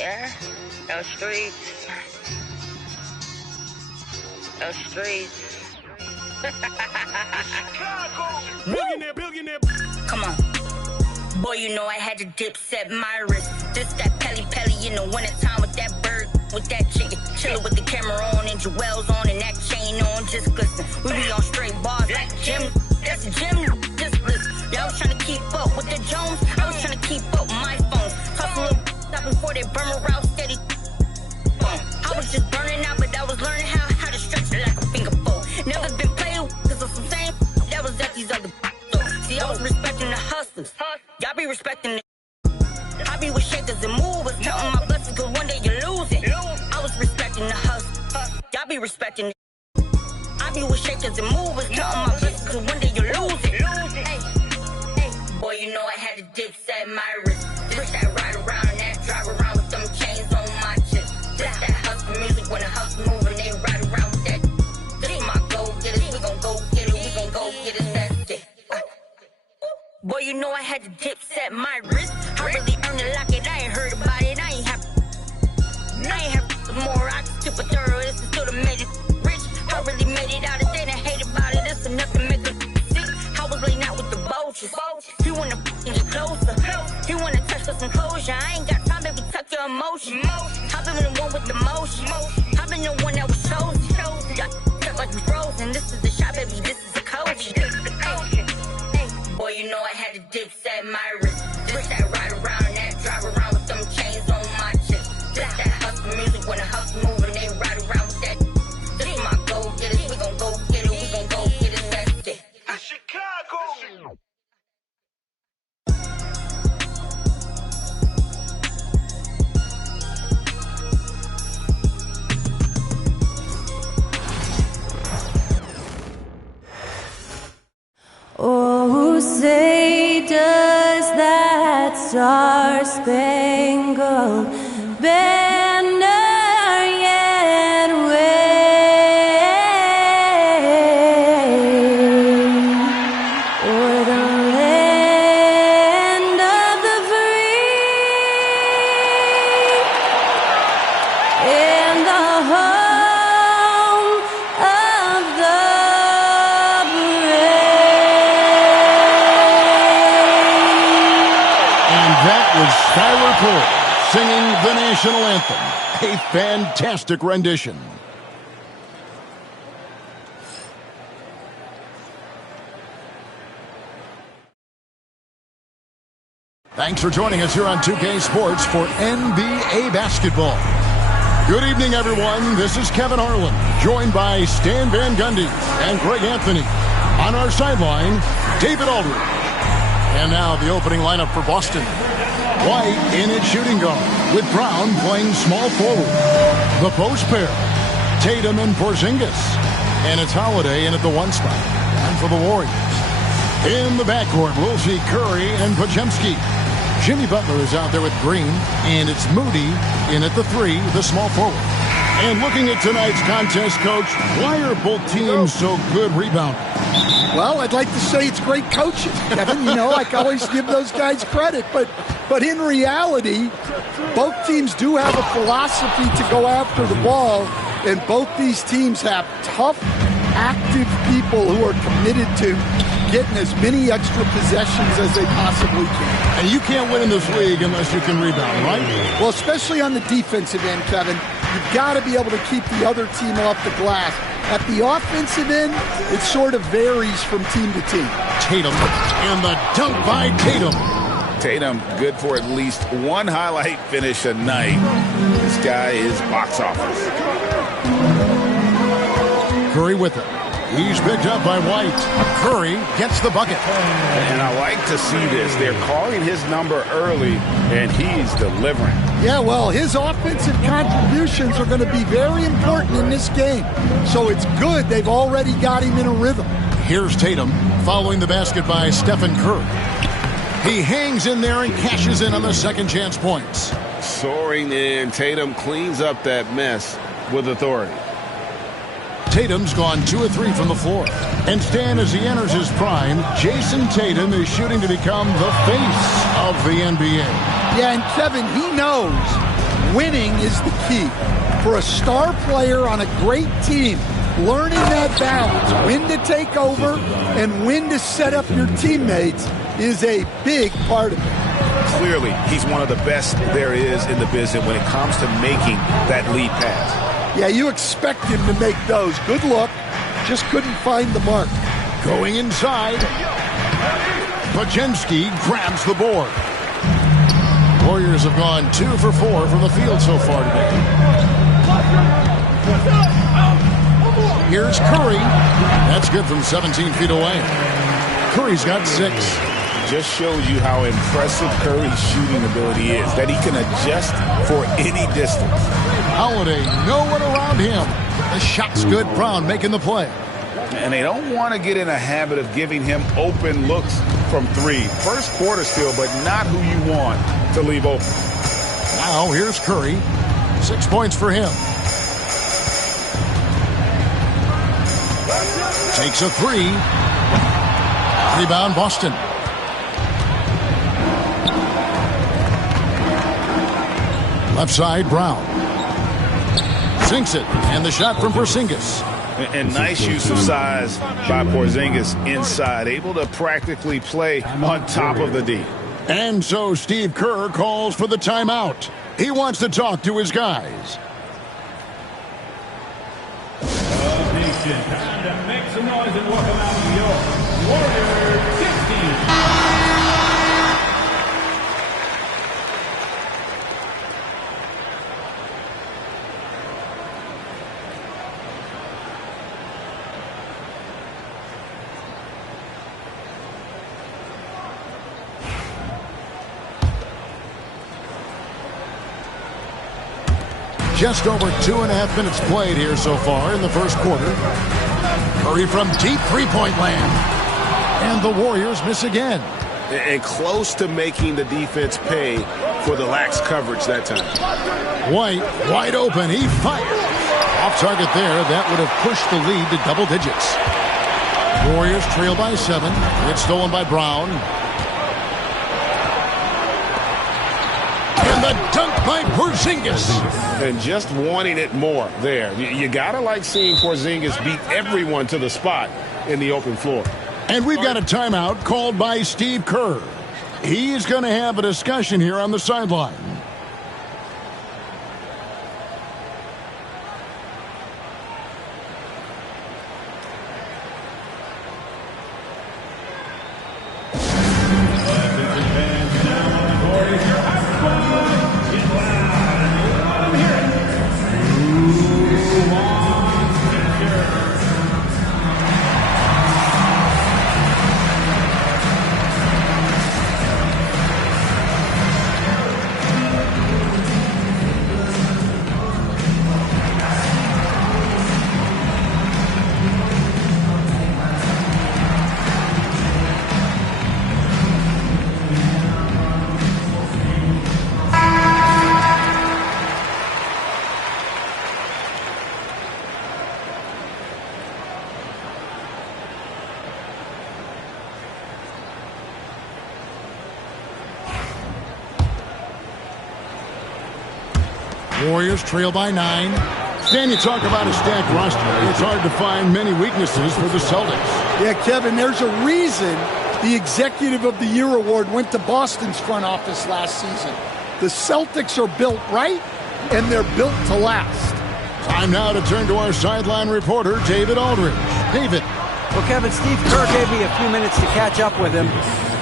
Yeah, those streets. Those streets. Billionaire. Come on. Boy, you know I had to dip, set my wrist. This that Pelly in the wintertime with that bird, with that chicken. Chillin' with the camera on and jewels on and that chain on, just glisten. We be on straight bars like Jim. That's a gym, just listen. Y'all was trying to keep up with the Jones. I was trying to keep up with my phones. Toss a little out before they burn around steady. I was just burning out, but I was learning how to stretch it like a finger fold. Never been playing cause of some same that was at these other. See, I was respecting the hustlers. Y'all be respecting the. I be with shakers and movers, counting my blessings cause one day you lose it. I was respecting the hustle. Y'all be respecting it. I be with shakers and movers, counting my blessings cause one day you lose it. Hey, boy, you know I had to dip, set my wrist. This that ride around and that drive around with them chains on my chest. This that hustle music when the hustle moving, they ride around with that. This my go getters, we gon' go get it, we gon' go get it, that's it. Boy, you know I had to dip, set my wrist. I really earned a locket, I ain't heard about it, I ain't have some more, I just tip a thorough, this is still the made it rich. I really made it out, if they didn't hate about it, this enough to make a sick. I was laying out with the vultures, he wanna get closer, he wanna touch for some closure, I ain't got time, baby, tuck your emotion. I've been the one with the motion, I've been the one that was chosen. Y'all felt like we frozen, this is the shot, baby, this is the coach. Boy, you know I had to dip, set my wrist. This that ride around and that drive around with them chains on my chest. This that hustle music when the hustle moving, they ride around with that. This my go getters, we gon' go get it, we gon' go get it, that's it. Chicago. Oh, say does that star-spangled banner yet wave o'er the land of the free and the home of the Skylar Cole singing the national anthem. A fantastic rendition. Thanks for joining us here on 2K Sports for NBA basketball. Good evening, everyone. This is Kevin Harlan, joined by Stan Van Gundy and Greg Anthony. On our sideline, David Aldridge. And now the opening lineup for Boston. White in at shooting guard, with Brown playing small forward. The post pair, Tatum and Porzingis. And it's Holiday in at the one spot. And for the Warriors. In the backcourt, we'll see Curry and Podziemski. Jimmy Butler is out there with Green, and it's Moody in at the three, the small forward. And looking at tonight's contest, Coach, why are both teams so good rebounding? Well, I'd like to say it's great coaching, Kevin. You know, I can always give those guys credit. But in reality, both teams do have a philosophy to go after the ball, and both these teams have tough, active people who are committed to getting as many extra possessions as they possibly can. And you can't win in this league unless you can rebound, right? Well, especially on the defensive end, Kevin. You've got to be able to keep the other team off the glass. At the offensive end, it sort of varies from team to team. Tatum, and the dunk by Tatum. Tatum, good for at least one highlight finish a night. This guy is box office. Curry with it. He's picked up by White. Curry gets the bucket. And I like to see this. They're calling his number early, and he's delivering. Yeah, well, his offensive contributions are going to be very important in this game. So it's good they've already got him in a rhythm. Here's Tatum following the basket by Stephen Curry. He hangs in there and cashes in on the second chance points. Soaring in, Tatum cleans up that mess with authority. Tatum's gone 2 of 3 from the floor. And Stan, as he enters his prime, Jason Tatum is shooting to become the face of the NBA. Yeah, and Kevin, he knows winning is the key. For a star player on a great team, learning that balance, when to take over and when to set up your teammates, is a big part of it. Clearly, he's one of the best there is in the business when it comes to making that lead pass. Yeah, you expect him to make those. Good look. Just couldn't find the mark. Going inside. Pajemski grabs the board. Warriors have gone 2 for 4 from the field so far today. Here's Curry. That's good from 17 feet away. Curry's got 6. Just shows you how impressive Curry's shooting ability is, that he can adjust for any distance. Holiday, no one around him. The shot's good. Brown making the play. And they don't want to get in a habit of giving him open looks from 3. First quarter still, but not who you want to leave open. Now here's Curry. 6 points for him. Takes a 3. Rebound Boston. Left side, Brown. Sinks it, and the shot from Porzingis. And nice use of size by Porzingis inside, able to practically play on top of the D. And so Steve Kerr calls for the timeout. He wants to talk to his guys. Nation, time to make some noise and welcome out your Warriors 16. Just over 2.5 minutes played here so far in the first quarter. Curry from deep three-point land. And the Warriors miss again. And close to making the defense pay for the lax coverage that time. White, wide open. He fired. Off target there. That would have pushed the lead to double digits. Warriors trail by 7. It's stolen by Brown. And the dunk by Porzingis. And just wanting it more there. You got to like seeing Porzingis beat everyone to the spot in the open floor. And we've got a timeout called by Steve Kerr. He's going to have a discussion here on the sideline. Warriors trail by 9. Stan, you talk about a stacked roster. It's hard to find many weaknesses for the Celtics. Yeah, Kevin, there's a reason the Executive of the Year award went to Boston's front office last season. The Celtics are built right, and they're built to last. Time now to turn to our sideline reporter, David Aldridge. David. Well, Kevin, Steve Kerr gave me a few minutes to catch up with him.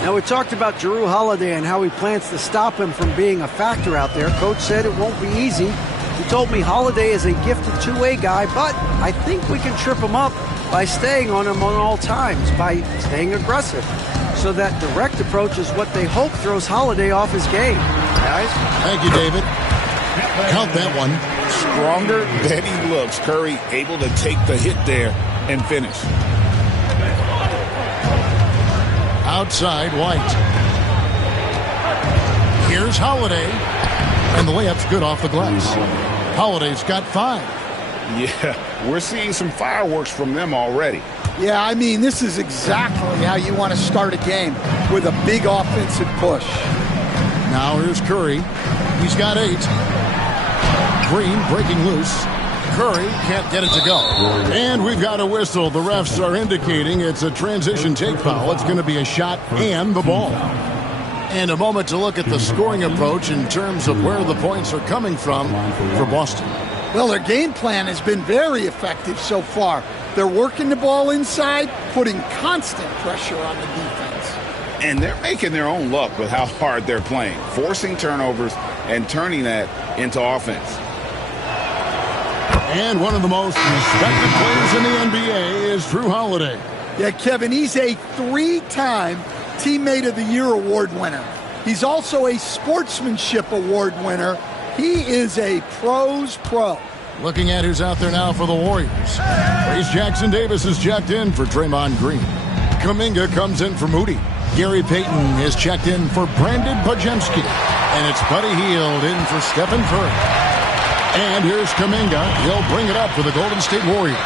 Now, we talked about Jrue Holiday and how he plans to stop him from being a factor out there. Coach said it won't be easy. He told me Holiday is a gifted two-way guy, but I think we can trip him up by staying on him on all times, by staying aggressive. So that direct approach is what they hope throws Holiday off his game. Guys? Thank you, David. Count that one. Stronger than he looks. Curry able to take the hit there and finish. Outside, White. Here's Holiday. And the layup's good off the glass. Holiday's got 5. Yeah, we're seeing some fireworks from them already. Yeah, I mean, this is exactly how you want to start a game, with a big offensive push. Now here's Curry. He's got 8. Green breaking loose. Curry can't get it to go. And we've got a whistle. The refs are indicating it's a transition take foul. It's going to be a shot and the ball. And a moment to look at the scoring approach in terms of where the points are coming from for Boston. Well, their game plan has been very effective so far. They're working the ball inside, putting constant pressure on the defense. And they're making their own luck with how hard they're playing, forcing turnovers and turning that into offense. And one of the most respected players in the NBA is Jrue Holiday. Yeah, Kevin, he's a 3-time Teammate of the Year award winner. He's also a Sportsmanship Award winner. He is a pro's pro. Looking at who's out there now for the Warriors. Trace Jackson Davis is checked in for Draymond Green. Kuminga comes in for Moody. Gary Payton is checked in for Brandon Bajemski. And it's Buddy Hield in for Stephen Curry. And here's Kuminga. He'll bring it up for the Golden State Warriors.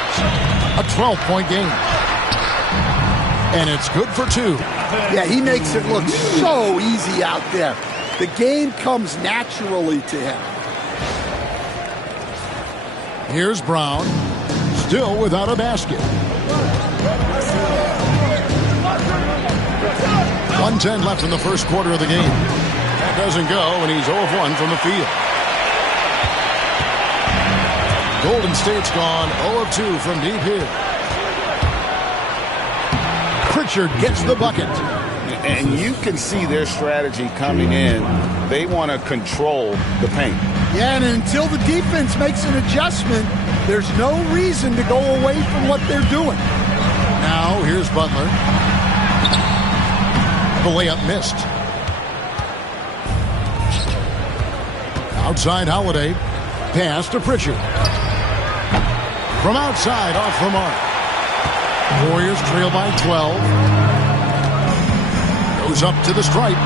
A 12-point game. And it's good for 2. Yeah, he makes it look so easy out there. The game comes naturally to him. Here's Brown. Still without a basket. 1:10 left in the first quarter of the game. That doesn't go, and he's 0 of 1 from the field. Golden State's gone 0 of 2 from deep here. Pritchard gets the bucket. And you can see their strategy coming in. They want to control the paint. Yeah, and until the defense makes an adjustment, there's no reason to go away from what they're doing. Now, here's Butler. The layup missed. Outside Holiday. Pass to Pritchard. From outside, off the mark. Warriors trail by 12. Goes up to the stripe.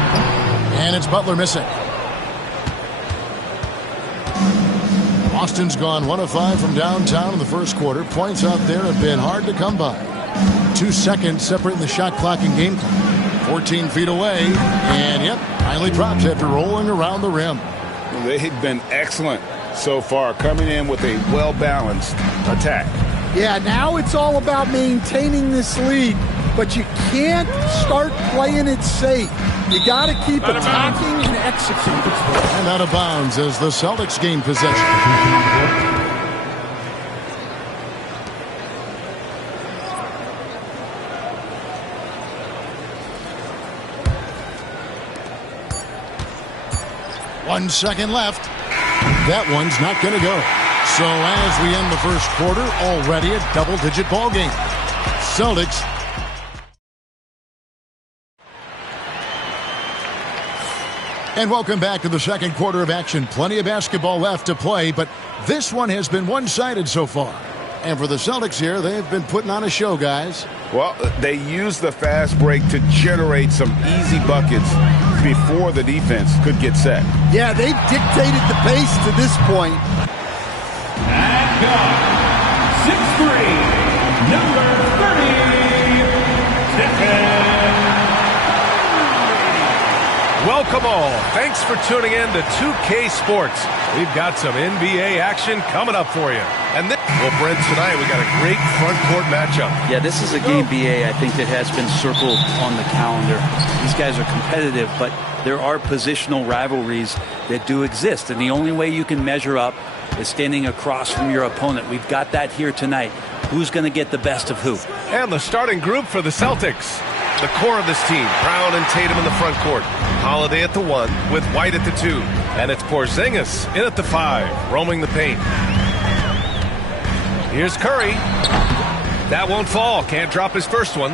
And it's Butler missing. Boston's gone 1 of 5 from downtown in the first quarter. Points out there have been hard to come by. 2 seconds separating the shot clock and game clock. 14 feet away. And, yep, finally drops after rolling around the rim. They've been excellent so far, coming in with a well-balanced attack. Yeah, now it's all about maintaining this lead, but you can't start playing it safe. You got to keep attacking and executing. And out of bounds as the Celtics gain possession. One second left. That one's not going to go. So as we end the first quarter, already a double-digit ball game. Celtics. And welcome back to the second quarter of action. Plenty of basketball left to play, but this one has been one-sided so far. And for the Celtics here, they've been putting on a show, guys. Well, they used the fast break to generate some easy buckets before the defense could get set. Yeah, they've dictated the pace to this point. And guard, 6'3", number 30, Stephen. Welcome all. Thanks for tuning in to 2K Sports. We've got some NBA action coming up for you. And then, well, Brent, tonight we got a great front court matchup. Yeah, this is a game, BA, I think, that has been circled on the calendar. These guys are competitive, but there are positional rivalries that do exist. And the only way you can measure up is standing across from your opponent. We've got that here tonight. Who's going to get the best of who? And the starting group for the Celtics. The core of this team, Brown and Tatum in the front court. Holiday at the 1 with White at the 2. And it's Porzingis in at the 5, roaming the paint. Here's Curry. That won't fall. Can't drop his first one.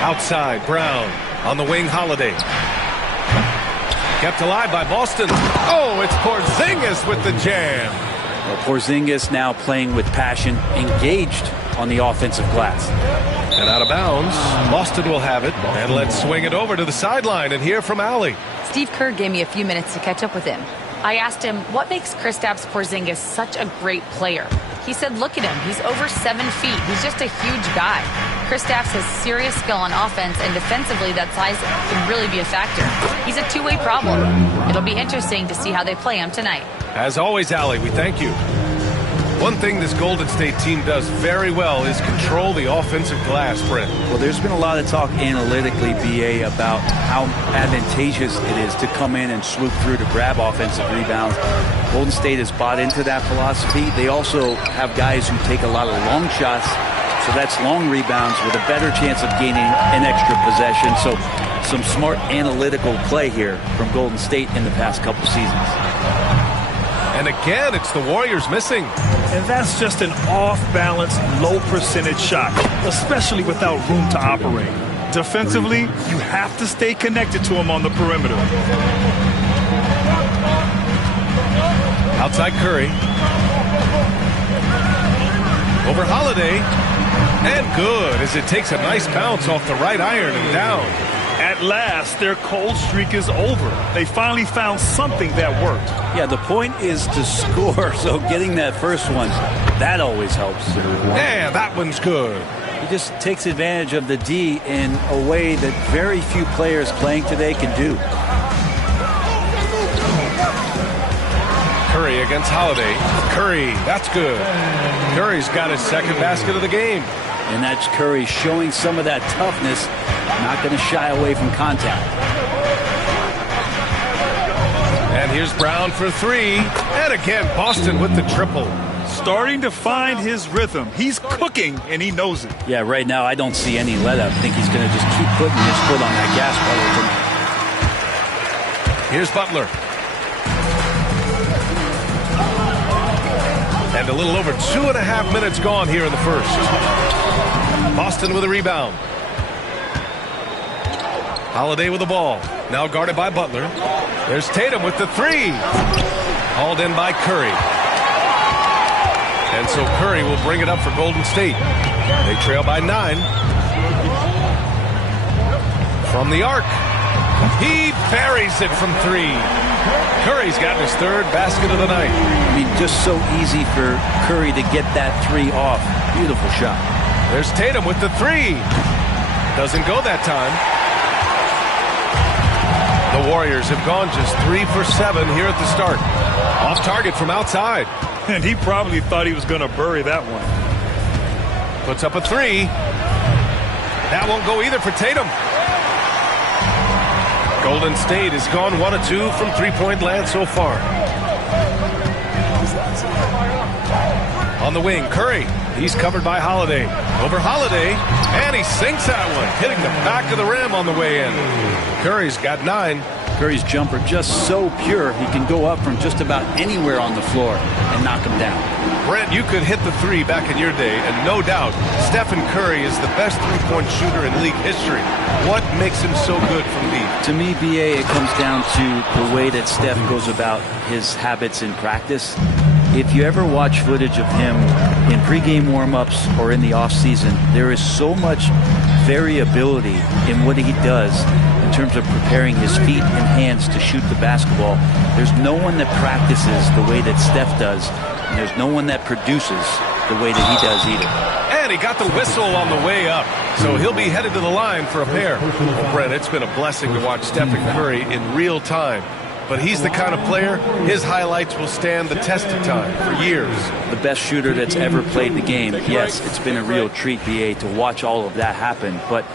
Outside, Brown. On the wing, Holiday. Kept alive by Boston. Oh, it's Porzingis with the jam. Well, Porzingis now playing with passion, engaged on the offensive glass. And out of bounds, Boston will have it. And let's swing it over to the sideline and hear from Allie. Steve Kerr gave me a few minutes to catch up with him. I asked him, what makes Kristaps Porzingis such a great player? He said, look at him. He's over 7 feet. He's just a huge guy. Kristaps has serious skill on offense, and defensively that size can really be a factor. He's a two-way problem. It'll be interesting to see how they play him tonight. As always, Allie, we thank you. One thing this Golden State team does very well is control the offensive glass, Brent. Well, there's been a lot of talk analytically, BA, about how advantageous it is to come in and swoop through to grab offensive rebounds. Golden State has bought into that philosophy. They also have guys who take a lot of long shots, so that's long rebounds with a better chance of gaining an extra possession. So some smart analytical play here from Golden State in the past couple seasons. And again, it's the Warriors missing. And that's just an off-balance, low-percentage shot, especially without room to operate. Defensively, you have to stay connected to him on the perimeter. Outside Curry. Over Holiday. And good, as it takes a nice bounce off the right iron and down. At last, their cold streak is over. They finally found something that worked. Yeah, the point is to score, so getting that first one, that always helps. Yeah, that one's good. He just takes advantage of the D in a way that very few players playing today can do. Curry against Holiday. Curry, that's good. Curry's got his second basket of the game. And that's Curry showing some of that toughness, not going to shy away from contact. And here's Brown for three. And again, Boston with the triple. Starting to find his rhythm. He's cooking, and he knows it. Yeah, right now I don't see any let up. I think he's going to just keep putting his foot on that gas pedal tonight. Here's Butler. And a little over 2.5 minutes gone here in the first. Boston with a rebound. Holiday with the ball. Now guarded by Butler. There's Tatum with the three. Hauled in by Curry. And so Curry will bring it up for Golden State. They trail by 9. From the arc. He buries it from 3. Curry's gotten his third basket of the night. I mean, just so easy for Curry to get that 3 off. Beautiful shot. There's Tatum with the 3. Doesn't go that time. The Warriors have gone just 3 for 7 here at the start. Off target from outside. And he probably thought he was going to bury that one. Puts up a 3. That won't go either for Tatum. Golden State has gone 1 of 2 from three-point land so far. On the wing, Curry. He's covered by Holiday. Over Holiday, and he sinks that one, hitting the back of the rim on the way in. Curry's got 9. Curry's jumper just so pure, he can go up from just about anywhere on the floor and knock him down. Brent, you could hit the 3 back in your day, and no doubt, Stephen Curry is the best three-point shooter in league history. What makes him so good from deep? To me, BA, it comes down to the way that Steph goes about his habits in practice. If you ever watch footage of him in pregame warm-ups or in the offseason, there is so much variability in what he does in terms of preparing his feet and hands to shoot the basketball. There's no one that practices the way that Steph does, and there's no one that produces the way that he does either. And he got the whistle on the way up, so he'll be headed to the line for a pair. Well, Brent, it's been a blessing to watch Stephen Curry in real time. But he's the kind of player, his highlights will stand the test of time for years. The best shooter that's ever played the game. Yes, it's been a real treat, BA, to watch all of that happen. But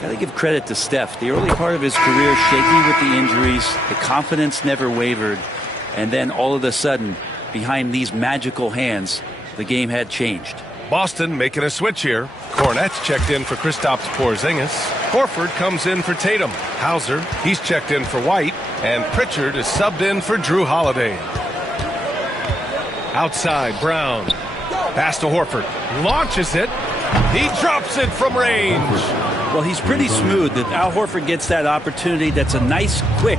got to give credit to Steph. The early part of his career, shaky with the injuries, the confidence never wavered. And then all of a sudden, behind these magical hands, the game had changed. Boston making a switch here. Cornette's checked in for Kristaps Porzingis. Horford comes in for Tatum. Hauser, he's checked in for White. And Pritchard is subbed in for Drew Holiday. Outside, Brown. Pass to Horford. Launches it. He drops it from range. Well, he's pretty smooth. That Al Horford gets that opportunity. That's a nice, quick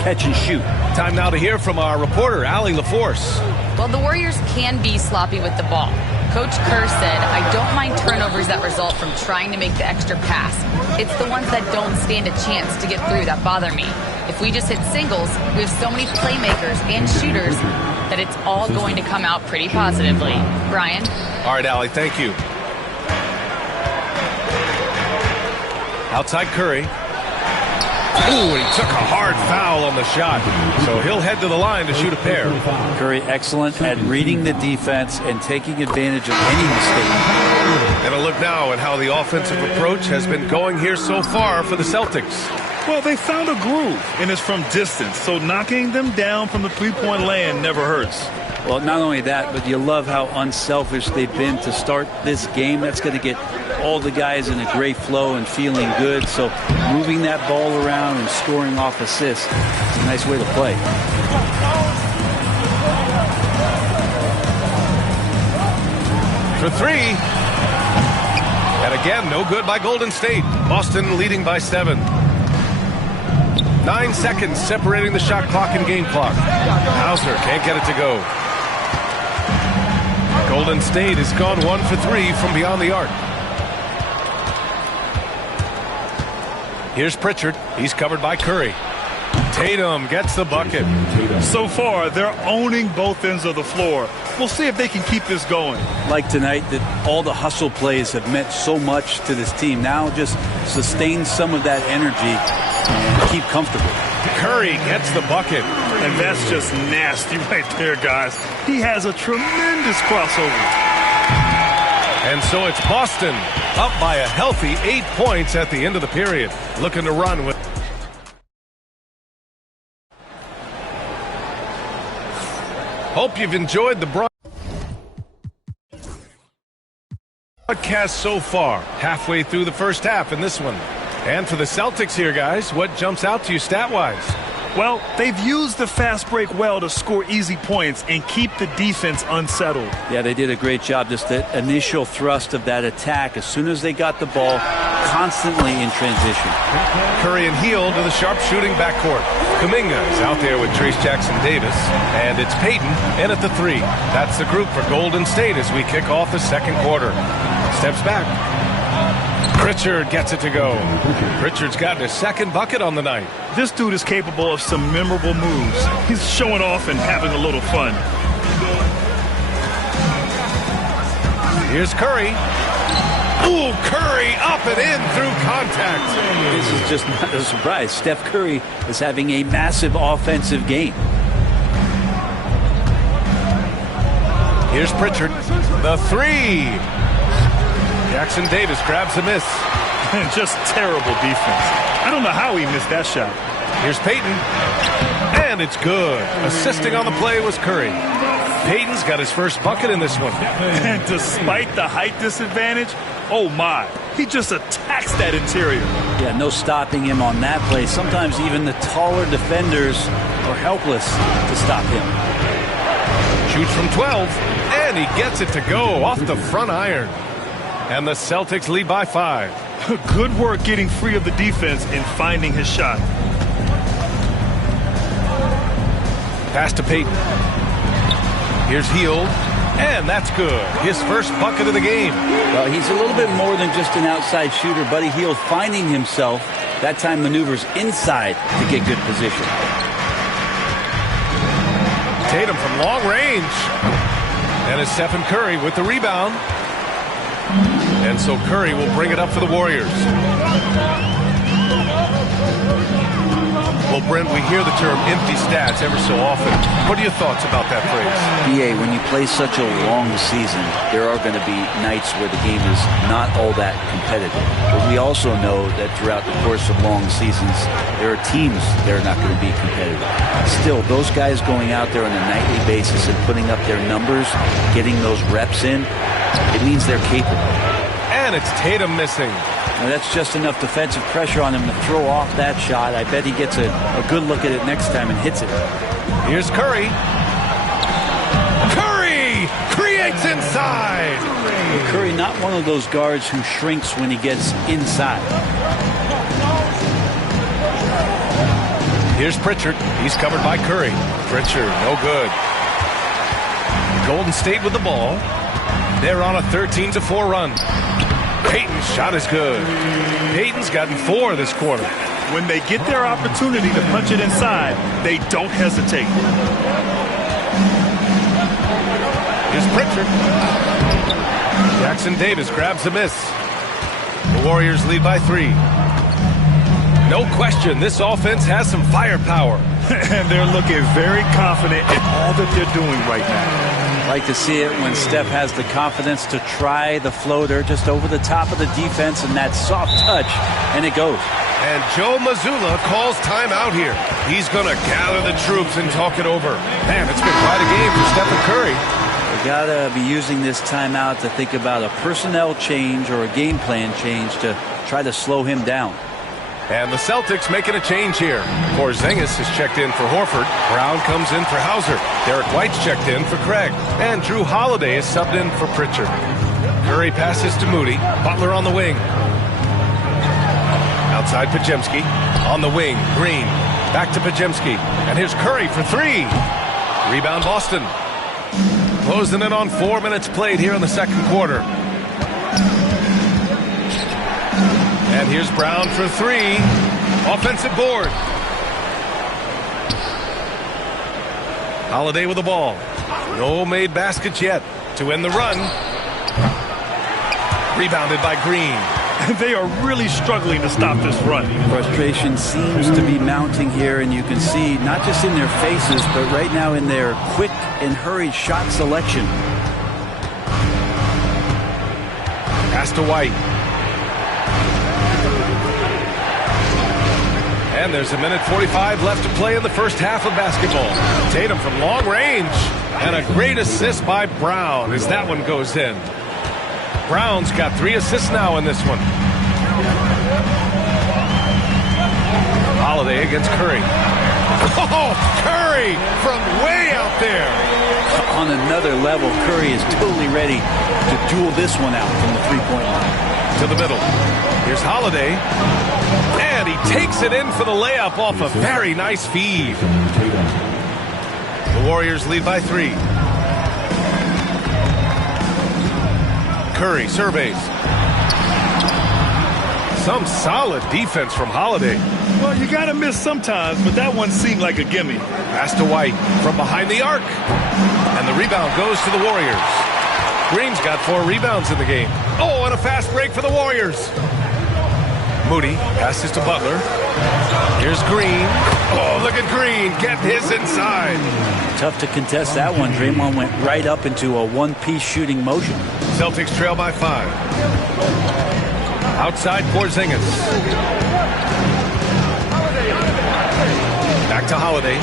catch and shoot. Time now to hear from our reporter, Allie LaForce. Well, the Warriors can be sloppy with the ball. Coach Kerr said, I don't mind turnovers that result from trying to make the extra pass. It's the ones that don't stand a chance to get through that bother me. If we just hit singles, we have so many playmakers and shooters that it's all going to come out pretty positively. Brian? All right, Allie, thank you. Outside Curry. Ooh, and he took a hard foul on the shot. So he'll head to the line to shoot a pair. Curry excellent at reading the defense and taking advantage of any mistake. And a look now at how the offensive approach has been going here so far for the Celtics. Well, they found a groove, and it's from distance, so knocking them down from the three-point land never hurts. Well, not only that, but you love how unselfish they've been to start this game. That's going to get all the guys in a great flow and feeling good. So moving that ball around and scoring off assists, it's a nice way to play. For three. And again, no good by Golden State. Boston leading by 7. 9 seconds separating the shot clock and game clock. Hauser can't get it to go. Golden State has gone 1 for 3 from beyond the arc. Here's Pritchard. He's covered by Curry. Tatum gets the bucket. So far, they're owning both ends of the floor. We'll see if they can keep this going. Like tonight, that all the hustle plays have meant so much to this team. Now just sustain some of that energy and keep comfortable. Curry gets the bucket. And that's just nasty right there, guys. He has a tremendous crossover. And so it's Boston up by a healthy 8 points at the end of the period. Looking to run with. Hope you've enjoyed the broadcast so far. Halfway through the first half in this one. And for the Celtics here, guys, what jumps out to you stat-wise? Well, they've used the fast break well to score easy points and keep the defense unsettled. Yeah, they did a great job. Just the initial thrust of that attack, as soon as they got the ball, constantly in transition. Curry and Hield to the sharpshooting backcourt. Kuminga is out there with Trace Jackson-Davis. And it's Payton in at the 3. That's the group for Golden State as we kick off the second quarter. Steps back. Pritchard gets it to go. Pritchard's gotten his second bucket on the night. This dude is capable of some memorable moves. He's showing off and having a little fun. Here's Curry. Ooh, Curry up and in through contact. This is just not a surprise. Steph Curry is having a massive offensive game. Here's Pritchard. The 3. Jackson-Davis grabs a miss. And just terrible defense. I don't know how he missed that shot. Here's Payton. And it's good. Assisting on the play was Curry. Payton's got his first bucket in this one. And despite the height disadvantage, oh my, he just attacks that interior. Yeah, no stopping him on that play. Sometimes even the taller defenders are helpless to stop him. Shoots from 12. And he gets it to go off the front iron. And the Celtics lead by 5. Good work getting free of the defense and finding his shot. Pass to Payton. Here's Hield. And that's good. His first bucket of the game. Well, he's a little bit more than just an outside shooter. Buddy Hield finding himself. That time maneuvers inside to get good position. Tatum from long range. And it's Stephen Curry with the rebound. And so Curry will bring it up for the Warriors. Well, Brent, we hear the term empty stats ever so often. What are your thoughts about that phrase? BA, when you play such a long season, there are going to be nights where the game is not all that competitive. But we also know that throughout the course of long seasons, there are teams that are not going to be competitive. Still, those guys going out there on a nightly basis and putting up their numbers, getting those reps in, it means they're capable. And it's Tatum missing. Now that's just enough defensive pressure on him to throw off that shot. I bet he gets a good look at it next time and hits it. Here's Curry. Curry creates inside. Curry, not one of those guards who shrinks when he gets inside. Here's Pritchard. He's covered by Curry. Pritchard, no good. Golden State with the ball. They're on a 13-4 run. Payton's shot is good. Payton's gotten 4 this quarter. When they get their opportunity to punch it inside, they don't hesitate. Here's Pritchard. Jackson-Davis grabs the miss. The Warriors lead by 3. No question, this offense has some firepower. And they're looking very confident in all that they're doing right now. Like to see it when Steph has the confidence to try the floater just over the top of the defense and that soft touch, and it goes. And Joe Mazzulla calls timeout here. He's going to gather the troops and talk it over. Man, it's been quite a game for Stephen Curry. You gotta be using this timeout to think about a personnel change or a game plan change to try to slow him down. And the Celtics making a change here. Porzingis is checked in for Horford. Brown comes in for Hauser. Derek White's checked in for Craig. And Drew Holiday is subbed in for Pritchard. Curry passes to Moody. Butler on the wing. Outside Podziemski. On the wing, Green. Back to Podziemski. And here's Curry for three. Rebound Boston. Closing in on 4 minutes played here in the second quarter. And here's Brown for three. Offensive board. Holiday with the ball. No made baskets yet to end the run. Rebounded by Green. They are really struggling to stop this run. Frustration seems to be mounting here, and you can see not just in their faces, but right now in their quick and hurried shot selection. Pass to White. And there's 1:45 left to play in the first half of basketball. Tatum from long range. And a great assist by Brown as that one goes in. Brown's got 3 assists now in this one. Holiday against Curry. Oh, Curry from way out there. On another level, Curry is totally ready to duel this one out from the three-point line. To the middle. Here's Holiday. And he takes it in for the layup off a very nice feed. The Warriors lead by 3. Curry surveys. Some solid defense from Holiday. Well, you got to miss sometimes, but that one seemed like a gimme. Pass to White from behind the arc. And the rebound goes to the Warriors. Green's got 4 rebounds in the game. Oh, and a fast break for the Warriors. Moody passes to Butler. Here's Green. Oh, look at Green getting his inside. Tough to contest that one. Draymond went right up into a one-piece shooting motion. Celtics trail by 5. Outside Porzingis. Back to Holiday.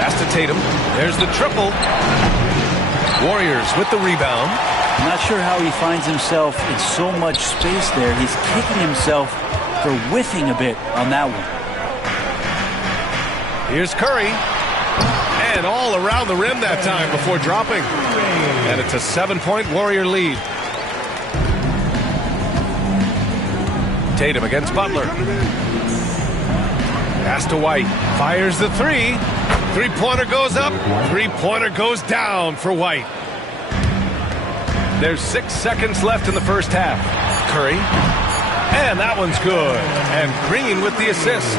Pass to Tatum. There's the triple. Warriors with the rebound. I'm not sure how he finds himself in so much space there. He's kicking himself for whiffing a bit on that one. Here's Curry. And all around the rim that time before dropping. And it's a 7-point Warrior lead. Tatum against Butler. Pass to White. Fires the 3. Three-pointer goes up. Three-pointer goes down for White. There's 6 seconds left in the first half. Curry. And that one's good. And Green with the assist.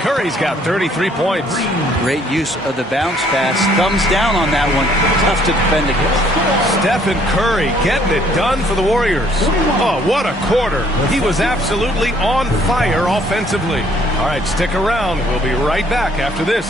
Curry's got 33 points. Great use of the bounce pass. Thumbs down on that one. Tough to defend against. Stephen Curry getting it done for the Warriors. Oh, what a quarter. He was absolutely on fire offensively. All right, stick around. We'll be right back after this.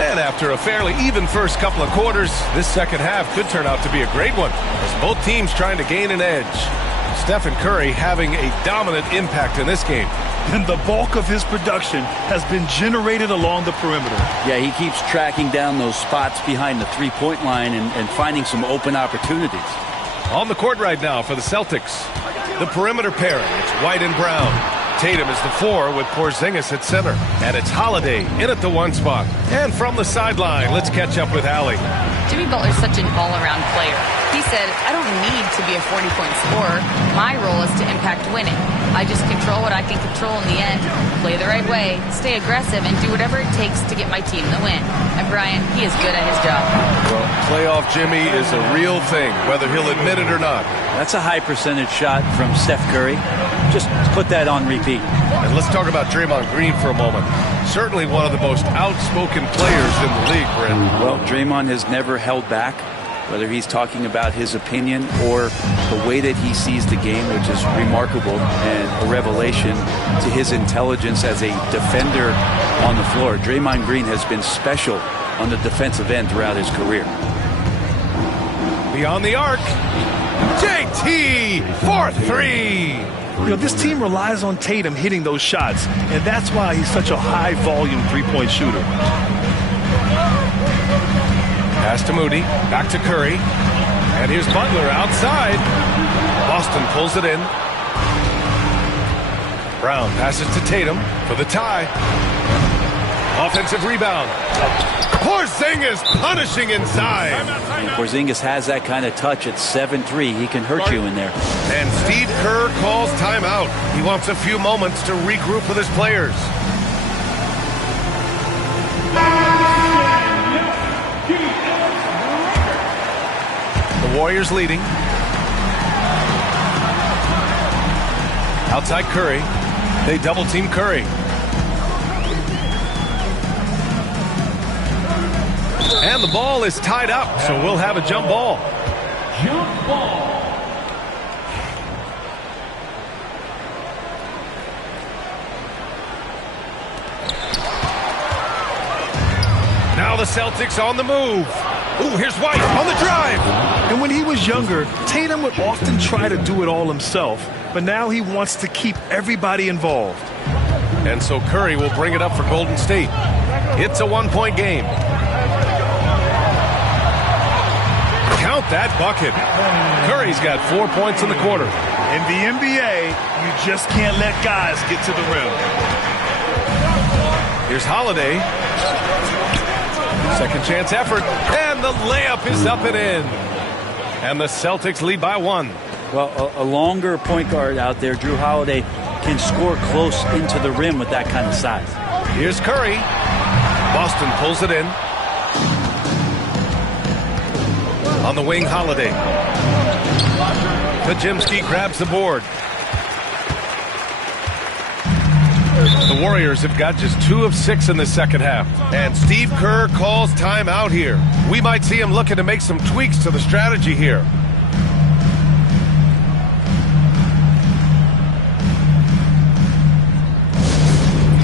And after a fairly even first couple of quarters, this second half could turn out to be a great one, as both teams trying to gain an edge. Stephen Curry having a dominant impact in this game. And the bulk of his production has been generated along the perimeter. Yeah, he keeps tracking down those spots behind the three-point line and finding some open opportunities. On the court right now for the Celtics, the perimeter pairing. It's White and Brown. Tatum is the 4 with Porzingis at center. And it's Holiday in at the 1 spot. And from the sideline, let's catch up with Allie. Jimmy Butler's such an all-around player. He said, I don't need to be a 40-point scorer. My role is to impact winning. I just control what I can control in the end, play the right way, stay aggressive, and do whatever it takes to get my team the win. And Brian, he is good at his job. Well, playoff Jimmy is a real thing, whether he'll admit it or not. That's a high percentage shot from Steph Curry. Just put that on repeat. And let's talk about Draymond Green for a moment. Certainly one of the most outspoken players in the league, Brent. Well, Draymond has never held back, whether he's talking about his opinion or the way that he sees the game, which is remarkable and a revelation to his intelligence as a defender on the floor. Draymond Green has been special on the defensive end throughout his career. Beyond the arc, JT for 3. You know, this team relies on Tatum hitting those shots, and that's why he's such a high-volume three-point shooter. Pass to Moody, back to Curry, and here's Butler outside. Boston pulls it in. Brown passes to Tatum for the tie. Offensive rebound. Porzingis punishing inside. And Porzingis has that kind of touch at 7'3". He can hurt you in there. And Steve Kerr calls timeout. He wants a few moments to regroup with his players. The Warriors leading. Outside Curry. They double team Curry. And the ball is tied up, so we'll have a jump ball. Jump ball. Now the Celtics on the move. Ooh, here's White on the drive. And when he was younger, Tatum would often try to do it all himself, but now he wants to keep everybody involved. And so Curry will bring it up for Golden State. It's a 1-point game. Count that bucket. Curry's got 4 points in the quarter. In the NBA, you just can't let guys get to the rim. Here's Holiday. Second chance effort. And the layup is up and in. And the Celtics lead by 1. Well, a longer point guard out there, Drew Holiday, can score close into the rim with that kind of size. Here's Curry. Boston pulls it in. On the wing, Holiday. Kajimski grabs the board. The Warriors have got just 2 of 6 in the second half. And Steve Kerr calls timeout here. We might see him looking to make some tweaks to the strategy here.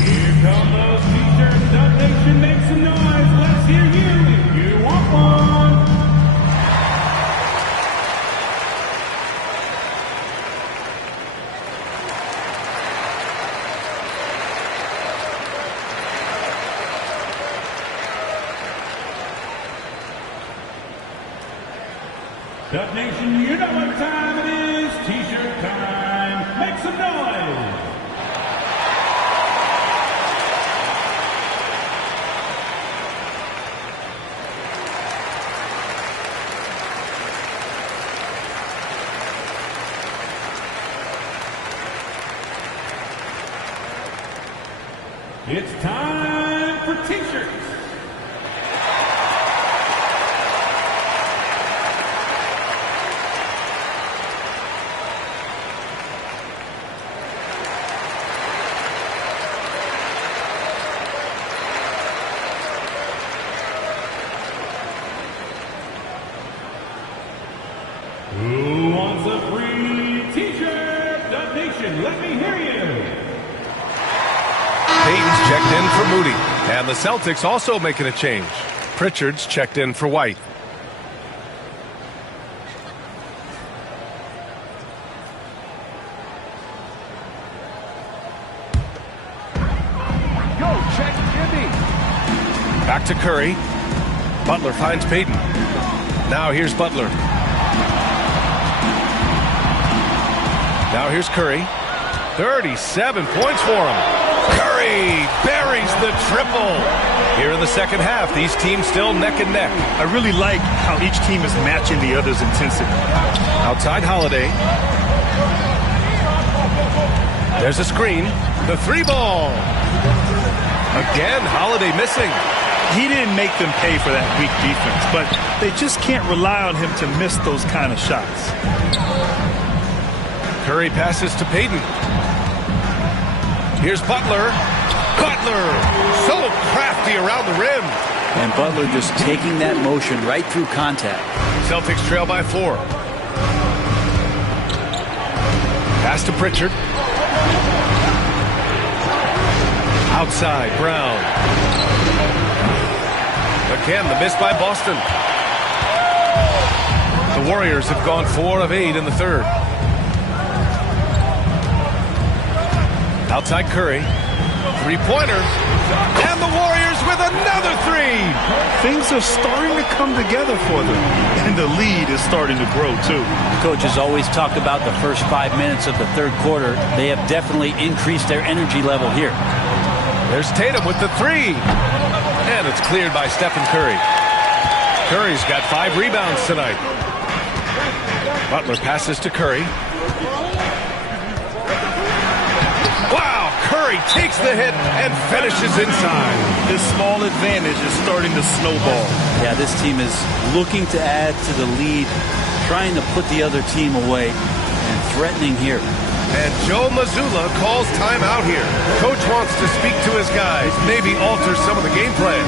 Here come those t-shirts. Dub Nation, make some noise. Let's hear you if you want one. Dub Nation, you know what time it is. T-shirt time. Make some noise. It's time for t-shirts. Who wants a free t-shirt? Dub Nation, let me hear you. Payton's checked in for Moody. And the Celtics also making a change. Pritchard's checked in for White. Go, check Jimmy. Back to Curry. Butler finds Payton. Now here's Butler. Now here's Curry. 37 points for him. Curry buries the triple. Here in the second half, these teams still neck and neck. I really like how each team is matching the other's intensity. Outside Holiday. There's a screen. The 3-ball. Again, Holiday missing. He didn't make them pay for that weak defense, but they just can't rely on him to miss those kind of shots. Curry passes to Payton. Here's Butler. Butler, so crafty around the rim. And Butler just taking that motion right through contact. Celtics trail by 4. Pass to Pritchard. Outside, Brown. Again, the miss by Boston. The Warriors have gone 4 of 8 in the third. Outside Curry. 3-pointer. And the Warriors with another 3. Things are starting to come together for them. And the lead is starting to grow, too. Coaches always talk about the first 5 minutes of the third quarter. They have definitely increased their energy level here. There's Tatum with the 3. And it's cleared by Stephen Curry. Curry's got 5 rebounds tonight. Butler passes to Curry. Wow, Curry takes the hit and finishes inside. This small advantage is starting to snowball. Yeah, this team is looking to add to the lead, trying to put the other team away, and threatening here. And Joe Mazzulla calls timeout here. Coach wants to speak to his guys, maybe alter some of the game plan.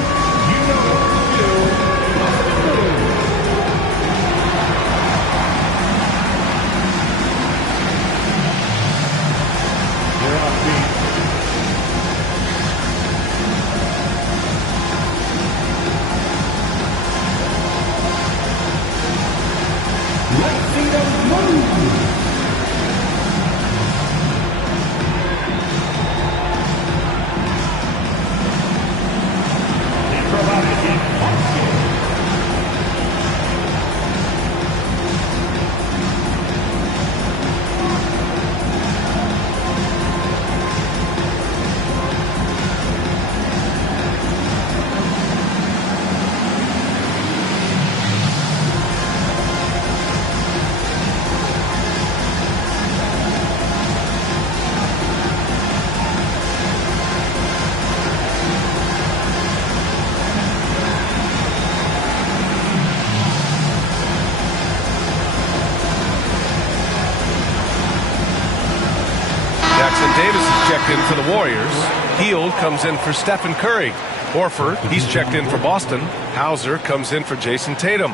Davis is checked in for the Warriors. Hield comes in for Stephen Curry. Horford, he's checked in for Boston. Hauser comes in for Jason Tatum.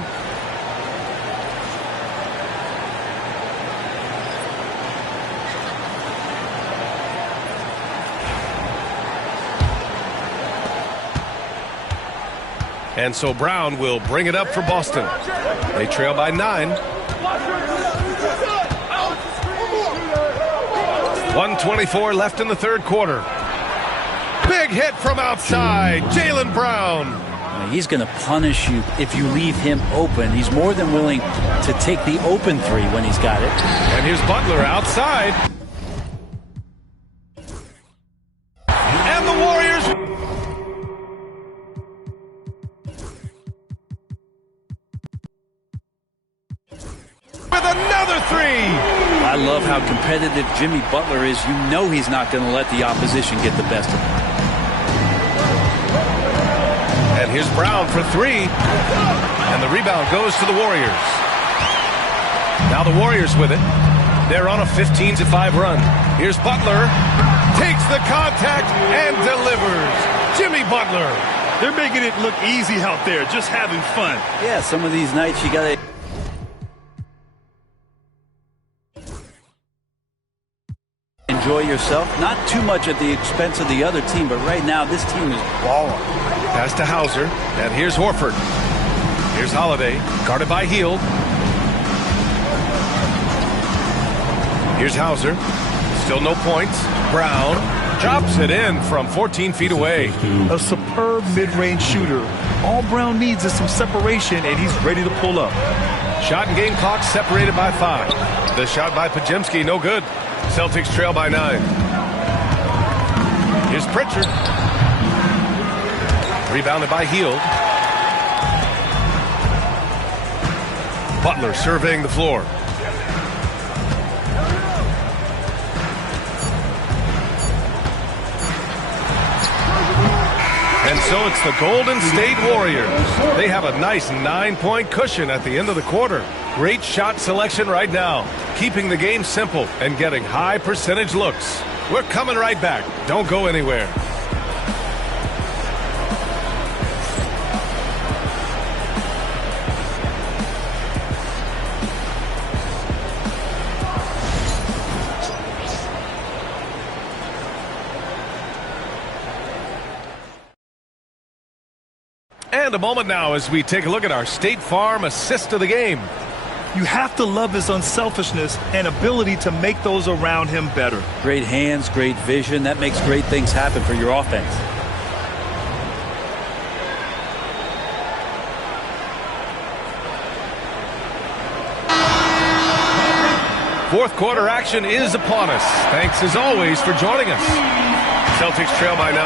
And so Brown will bring it up for Boston. They trail by 9. 1:24 left in the third quarter. Big hit from outside. Jaylen Brown. He's going to punish you if you leave him open. He's more than willing to take the open 3 when he's got it. And here's Butler outside. And the Warriors with another 3. I love how competitive Jimmy Butler is. You know he's not going to let the opposition get the best of him. And here's Brown for 3. And the rebound goes to the Warriors. Now the Warriors with it. They're on a 15-5 run. Here's Butler. Takes the contact and delivers. Jimmy Butler. They're making it look easy out there, just having fun. Yeah, some of these nights you got to enjoy yourself. Not too much at the expense of the other team, but right now this team is balling. Pass to Hauser, and here's Horford. Here's Holiday, guarded by Hield. Here's Hauser. Still no points. Brown drops it in from 14 feet away. A superb mid-range shooter. All Brown needs is some separation, and he's ready to pull up. Shot and game clock separated by 5. The shot by Podziemski, no good. Celtics trail by 9. Here's Pritchard. Rebounded by Hield. Butler surveying the floor. And so it's the Golden State Warriors. They have a nice 9-point cushion at the end of the quarter. Great shot selection right now, keeping the game simple and getting high percentage looks. We're coming right back. Don't go anywhere. And a moment now as we take a look at our State Farm assist of the game. You have to love his unselfishness and ability to make those around him better. Great hands, great vision. That makes great things happen for your offense. Fourth quarter action is upon us. Thanks as always for joining us. Celtics trail by 9.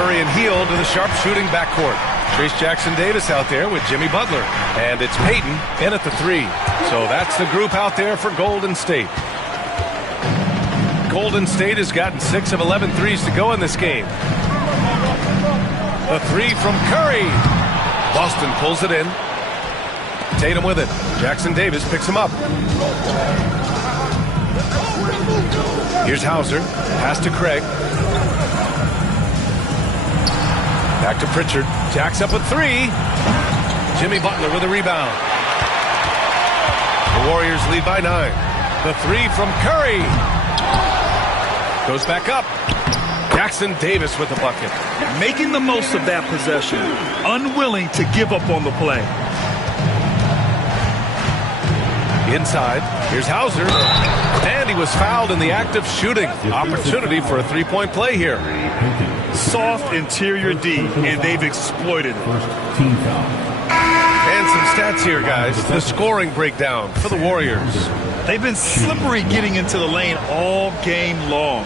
Curry and Hield to the sharpshooting backcourt. Trace Jackson-Davis out there with Jimmy Butler. And it's Payton in at the 3. So that's the group out there for Golden State. Golden State has gotten 6 of 11 threes to go in this game. The 3 from Curry. Boston pulls it in. Tatum with it. Jackson-Davis picks him up. Here's Hauser. Pass to Craig. Back to Pritchard. Jacks up a 3. Jimmy Butler with a rebound. The Warriors lead by 9. The 3 from Curry. Goes back up. Jackson-Davis with the bucket. Making the most of that possession. Unwilling to give up on the play. Inside. Here's Hauser. And he was fouled in the act of shooting. Opportunity for a three-point play here. Soft interior D, and they've exploited it. And some stats here, guys. The scoring breakdown for the Warriors. They've been slippery getting into the lane all game long,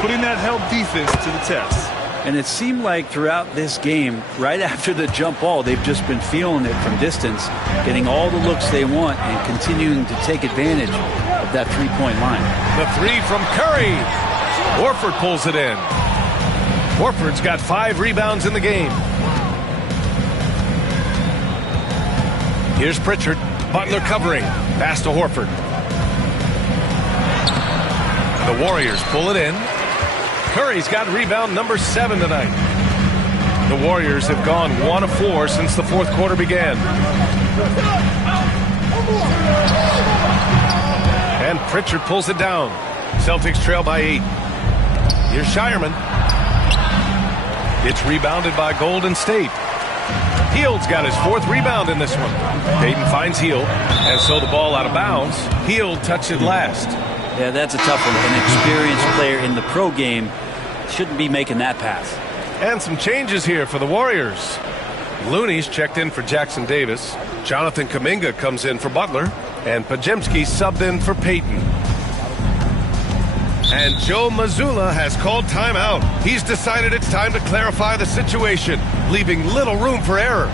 putting that help defense to the test. And it seemed like throughout this game, right after the jump ball, they've just been feeling it from distance, getting all the looks they want and continuing to take advantage of that three-point line. The 3 from Curry. Horford pulls it in. Horford's got 5 rebounds in the game. Here's Pritchard. Butler covering. Pass to Horford. The Warriors pull it in. Curry's got rebound number 7 tonight. The Warriors have gone 1 of 4 since the fourth quarter began. And Pritchard pulls it down. Celtics trail by 8. Here's Shireman. It's rebounded by Golden State. Hield's got his 4th rebound in this one. Payton finds Hield, and so the ball out of bounds. Hield touched it last. Yeah, that's a tough one. An experienced player in the pro game shouldn't be making that pass. And some changes here for the Warriors. Looney's checked in for Jackson-Davis. Jonathan Kuminga comes in for Butler. And Podziemski subbed in for Payton. And Joe Mazzulla has called timeout. He's decided it's time to clarify the situation, leaving little room for error.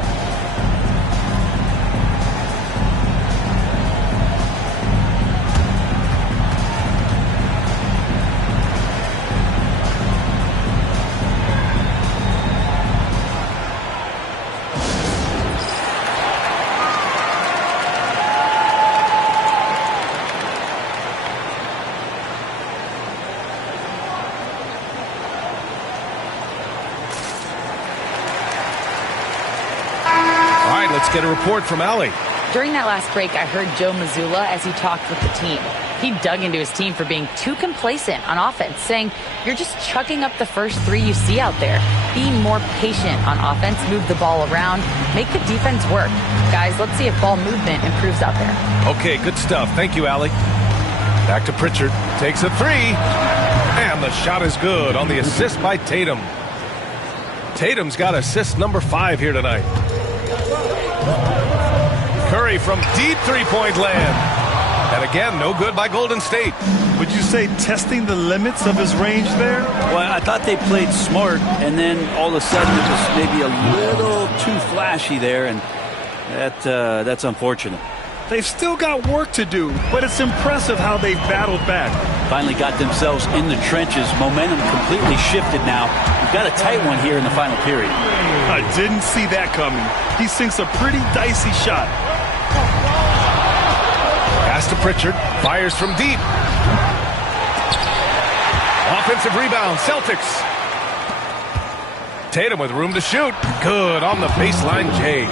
Let's get a report from Allie. During that last break, I heard Joe Mazzulla as he talked with the team. He dug into his team for being too complacent on offense, saying, "You're just chucking up the first 3 you see out there. Be more patient on offense, move the ball around, make the defense work. Guys, let's see if ball movement improves out there." Okay, good stuff. Thank you, Allie. Back to Pritchard. Takes a 3. And the shot is good on the assist by Tatum. Tatum's got assist number 5 here tonight. Curry from deep three-point land. And again, no good by Golden State. Would you say testing the limits of his range there? Well, I thought they played smart, and then all of a sudden it was maybe a little too flashy there, and that's unfortunate. They've still got work to do, but it's impressive how they've battled back. Finally got themselves in the trenches. Momentum completely shifted now. We've got a tight one here in the final period. I didn't see that coming. He sinks a pretty dicey shot. Pass to Pritchard. Fires from deep. Offensive rebound. Celtics. Tatum with room to shoot. Good on the baseline, Jay.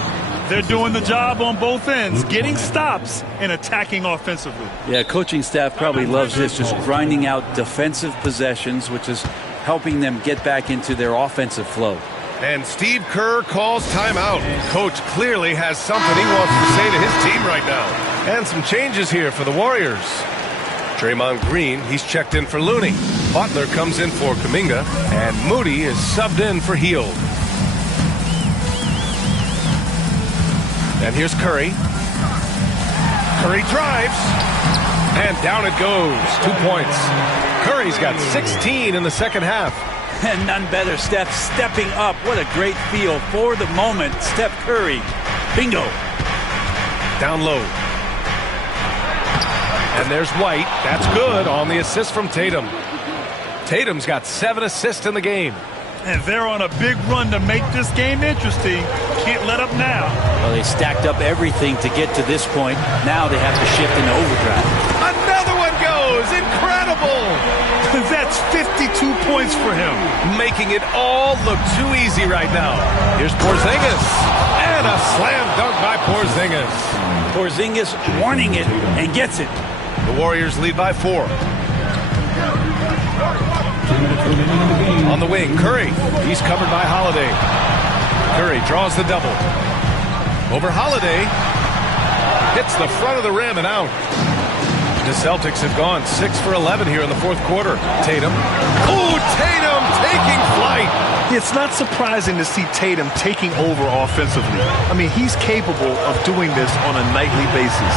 They're doing the job on both ends, getting stops and attacking offensively. Yeah, coaching staff probably loves this, just grinding out defensive possessions, which is helping them get back into their offensive flow. And Steve Kerr calls timeout. Coach clearly has something he wants to say to his team right now. And some changes here for the Warriors. Draymond Green, he's checked in for Looney. Butler comes in for Kuminga. And Moody is subbed in for Hield. And here's Curry. Curry drives. And down it goes. 2 points. Curry's got 16 in the second half. And none better, Steph stepping up. What a great feel for the moment. Steph Curry. Bingo. Down low. And there's White. That's good on the assist from Tatum. Tatum's got 7 assists in the game. And they're on a big run to make this game interesting. Can't let up now. Well, they stacked up everything to get to this point. Now they have to shift into overdrive. Another one goes. Incredible. That's 52 points for him. Making it all look too easy right now. Here's Porzingis. And a slam dunk by Porzingis. Porzingis wanting it and gets it. The Warriors lead by 4. On the wing, Curry. He's covered by Holiday. Curry draws the double. Over Holiday. Hits the front of the rim and out. The Celtics have gone 6 for 11 here in the fourth quarter. Tatum. Oh, Tatum taking flight. It's not surprising to see Tatum taking over offensively. I mean, he's capable of doing this on a nightly basis.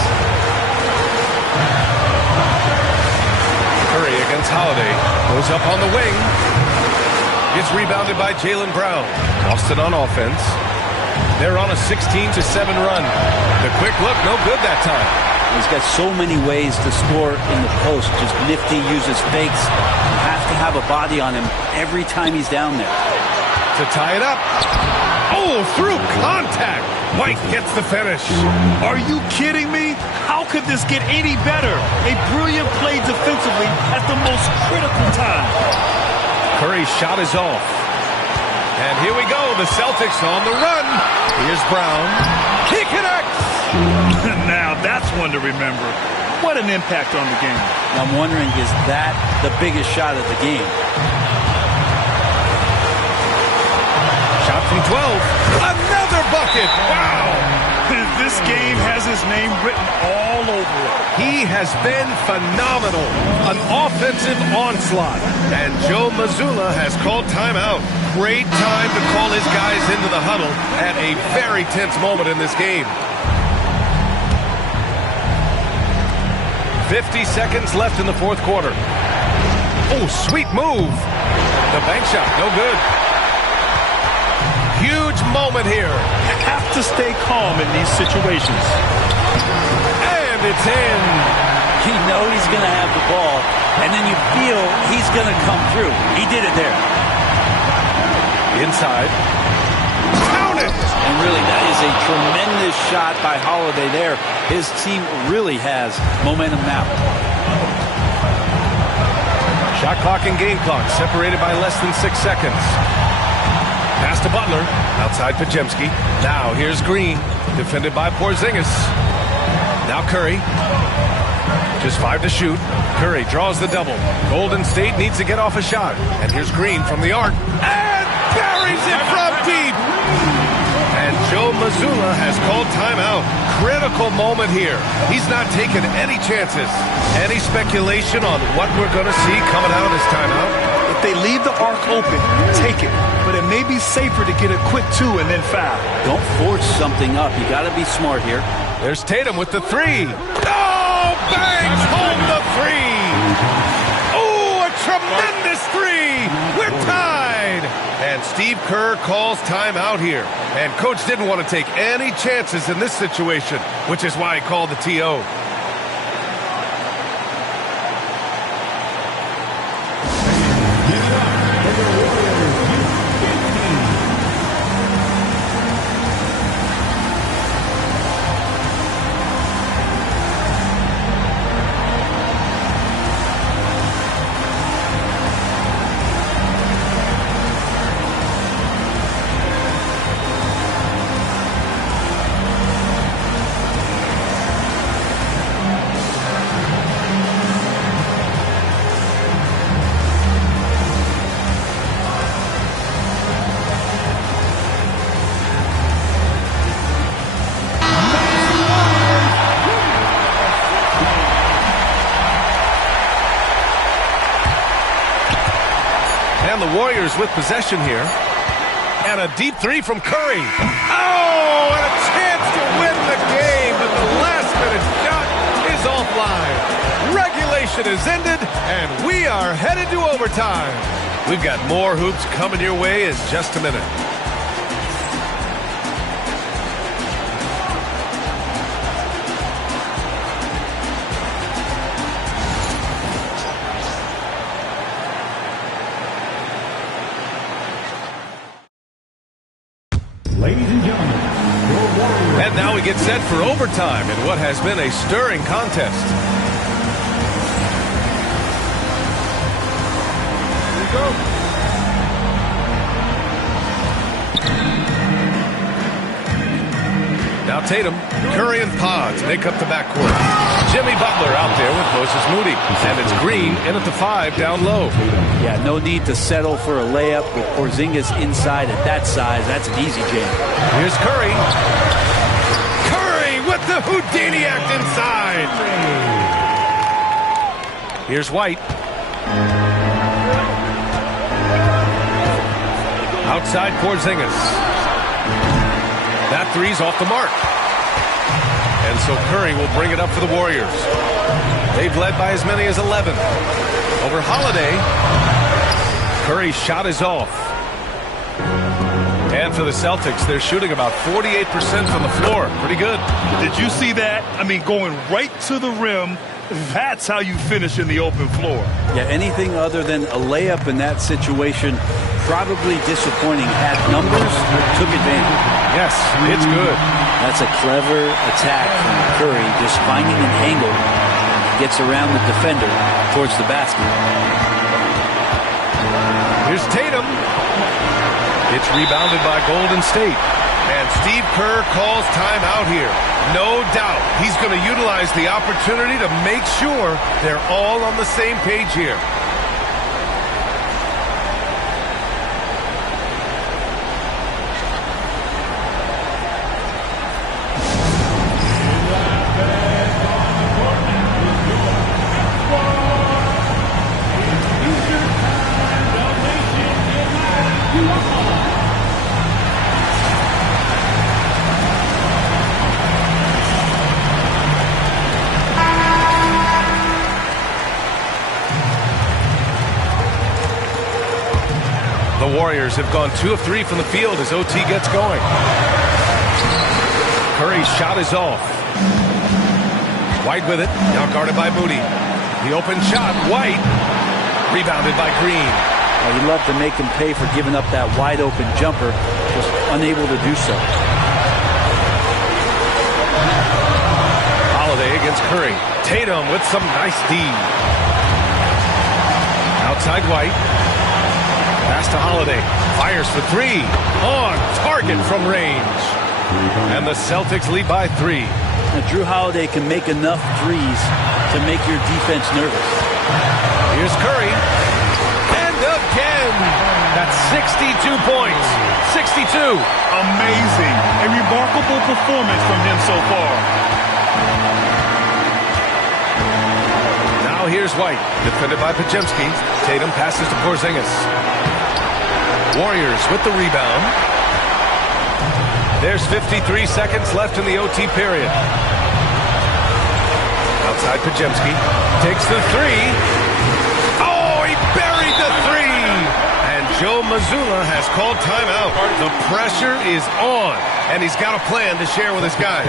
Curry against Holiday. Goes up on the wing. Gets rebounded by Jaylen Brown. Boston on offense. They're on a 16-7 run. The quick look, no good that time. He's got so many ways to score in the post. Just nifty, uses fakes. You have to have a body on him every time he's down there. To tie it up. Oh, through contact. White gets the finish. Are you kidding me? How could this get any better? A brilliant play defensively at the most critical time. Curry's shot is off. And here we go. The Celtics on the run. Here's Brown. He connects. Now that's one to remember. What an impact on the game. I'm wondering, is that the biggest shot of the game? Shot from 12. Another bucket. Wow. This game has his name written all over it. He has been phenomenal. An offensive onslaught. And Joe Mazzulla has called timeout. Great time to call his guys into the huddle at a very tense moment in this game. 50 seconds left in the fourth quarter. Oh, sweet move. The bank shot, no good. Huge moment here. Have to stay calm in these situations. And it's in. You know he's going to have the ball, and then you feel he's going to come through. He did it there. Inside. Count it! And really, that is a tremendous shot by Holiday there. His team really has momentum now. Shot clock and game clock separated by less than 6 seconds. Pass to Butler. Outside Pajemski. Now here's Green. Defended by Porzingis. Now Curry. Just 5 to shoot. Curry draws the double. Golden State needs to get off a shot. And here's Green from the arc. And buries it from deep. And Joe Mazzulla has called timeout. Critical moment here. He's not taking any chances. Any speculation on what we're going to see coming out of this timeout? If they leave the arc open, take it. But it may be safer to get a quick 2 and then foul. Don't force something up. You got to be smart here. There's Tatum with the 3. Oh! Oh, bangs home the three. Oh, a tremendous three. We're tied. And Steve Kerr calls timeout here. And coach didn't want to take any chances in this situation, which is why he called the TO. The Warriors with possession here. And a deep three from Curry. Oh, and a chance to win the game, but the last-minute shot is offline. Regulation is ended, and we are headed to overtime. We've got more hoops coming your way in just a minute. Ladies and gentlemen, your Warriors. And now we get set for overtime in what has been a stirring contest. Here we go. Now Tatum, Curry, and Pods make up the backcourt. Jimmy Butler out there with Moses Moody. And it's Green in at the 5 down low. Yeah, no need to settle for a layup with Porzingis inside at that size. That's an easy jam. Here's Curry. Curry with the Houdini act inside. Here's White. Outside Porzingis. That three's off the mark. And so Curry will bring it up for the Warriors. They've led by as many as 11. Over Holiday. Curry's shot is off. And for the Celtics, they're shooting about 48% from the floor. Pretty good. Did you see that? I mean, going right to the rim. That's how you finish in the open floor. Yeah, anything other than a layup in that situation, probably disappointing. Had numbers, took advantage. Yes, it's good. That's a clever attack from Curry, just finding an angle. Gets around the defender towards the basket. Here's Tatum. It's rebounded by Golden State. And Steve Kerr calls timeout here. No doubt he's going to utilize the opportunity to make sure they're all on the same page here. The Warriors have gone 2 of 3 from the field as OT gets going. Curry's shot is off. White with it, now guarded by Moody. The open shot, White, rebounded by Green. Well, you'd love to make him pay for giving up that wide open jumper, just unable to do so. Holiday against Curry. Tatum with some nice D. Outside White. Pass to Holiday. Fires for 3. On target from range. And the Celtics lead by 3. Now, Drew Holiday can make enough threes to make your defense nervous. Here's Curry. And again. That's 62 points. 62. Amazing. A remarkable performance from him so far. Now here's White. Defended by Podziemski. Tatum passes to Porzingis. Warriors with the rebound. There's 53 seconds left in the OT period. Outside Pajemski. Takes the three. Oh, he buried the three. And Joe Mazzulla has called timeout. The pressure is on, and he's got a plan to share with his guys.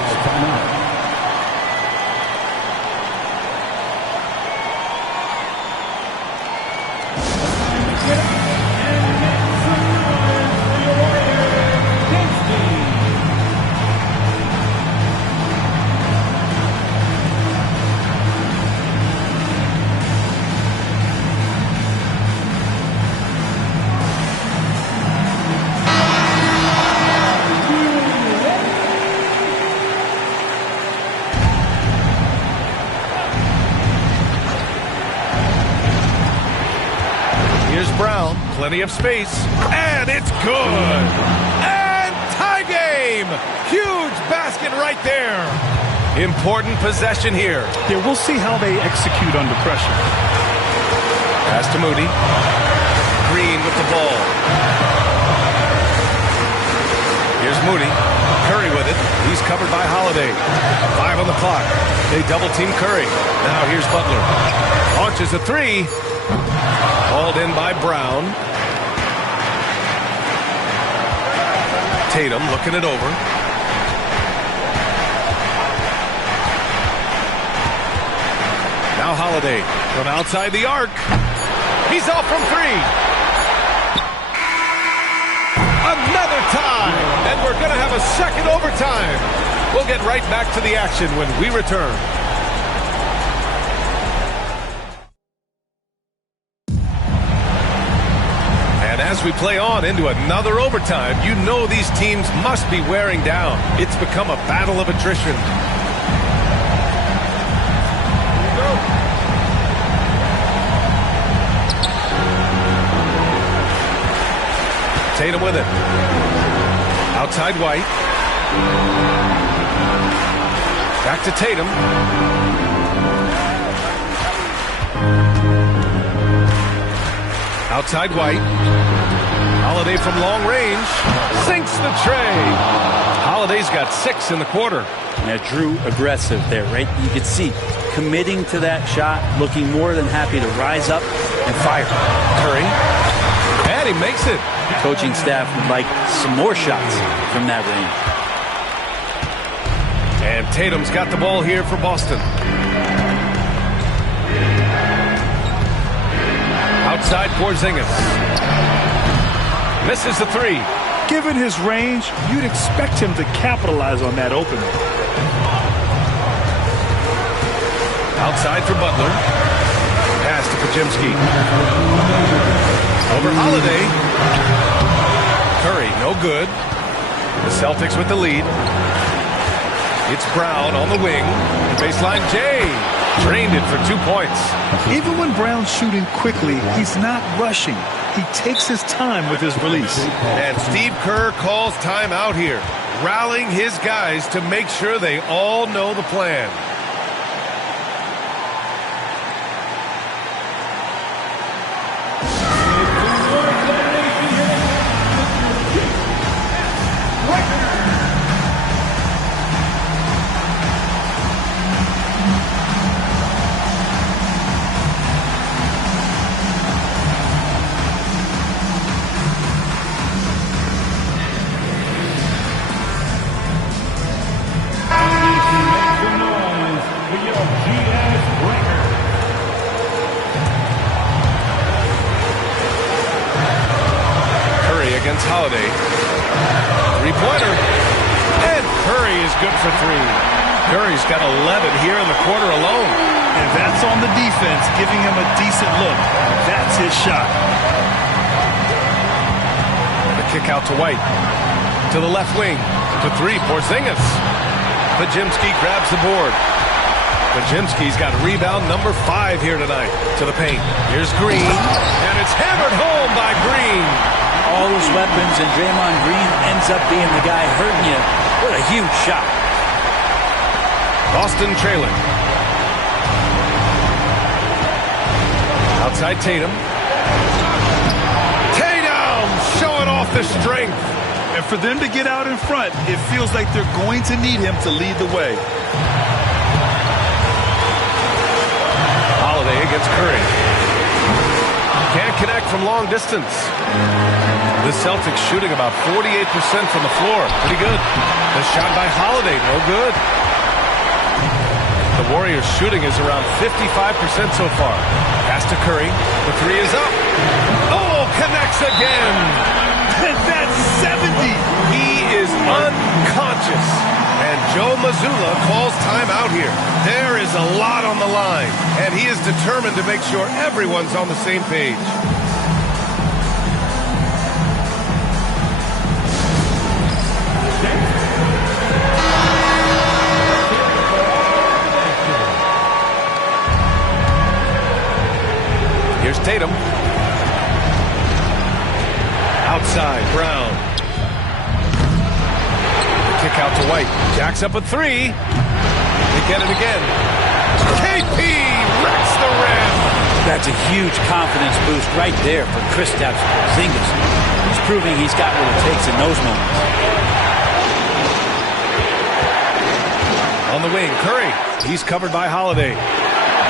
Plenty of space, and it's good. And tie game. Huge basket right there. Important possession here. Yeah, we'll see how they execute under pressure. Pass to Moody. Green with the ball. Here's Moody. Curry with it. He's covered by Holiday. 5 on the clock. They double team Curry. Now here's Butler. Launches a three. Called in by Brown. Tatum looking it over. Now Holiday from outside the arc. He's off from three. Another tie. And we're going to have a second overtime. We'll get right back to the action when we return. As we play on into another overtime, you know these teams must be wearing down. It's become a battle of attrition. Tatum with it. Outside White. Back to Tatum. Outside White. Holiday from long range. Sinks the tray. Holiday's got 6 in the quarter. Now Drew aggressive there, right? You could see committing to that shot, looking more than happy to rise up and fire. Curry. And he makes it. The coaching staff would like some more shots from that range. And Tatum's got the ball here for Boston. Outside Porzingis. Misses the three. Given his range, you'd expect him to capitalize on that opening. Outside for Butler. Pass to Pajemski. Over Holiday. Curry, no good. The Celtics with the lead. It's Brown on the wing. Baseline Jay. Drained it for 2 points. Even when Brown's shooting quickly, he's not rushing. He takes his time with his release. And Steve Kerr calls timeout here, rallying his guys to make sure they all know the plan. Holiday. Three-pointer. And Curry is good for three. Curry's got 11 here in the quarter alone. And that's on the defense, giving him a decent look. That's his shot. The kick out to White. To the left wing. To three, Porzingis. Pajemski grabs the board. Pajemski's got rebound number 5 here tonight. To the paint. Here's Green. And it's hammered home by Green. All those weapons, and Draymond Green ends up being the guy hurting you. What a huge shot. Boston trailing. Outside Tatum. Tatum showing off the strength. And for them to get out in front, it feels like they're going to need him to lead the way. Holiday against Curry. Can't connect from long distance. The Celtics shooting about 48% from the floor. Pretty good. The shot by Holiday, no good. The Warriors shooting is around 55% so far. Pass to Curry. The three is up. Oh, connects again. That's 70. He is unconscious. And Joe Mazzulla calls timeout here. There is a lot on the line, and he is determined to make sure everyone's on the same page. Here's Tatum. Outside, Brown. Kick out to White. Jacks up a three. They get it again. KP wrecks the rim. That's a huge confidence boost right there for Kristaps Porzingis. He's proving he's got what it takes in those moments. On the wing, Curry. He's covered by Holiday.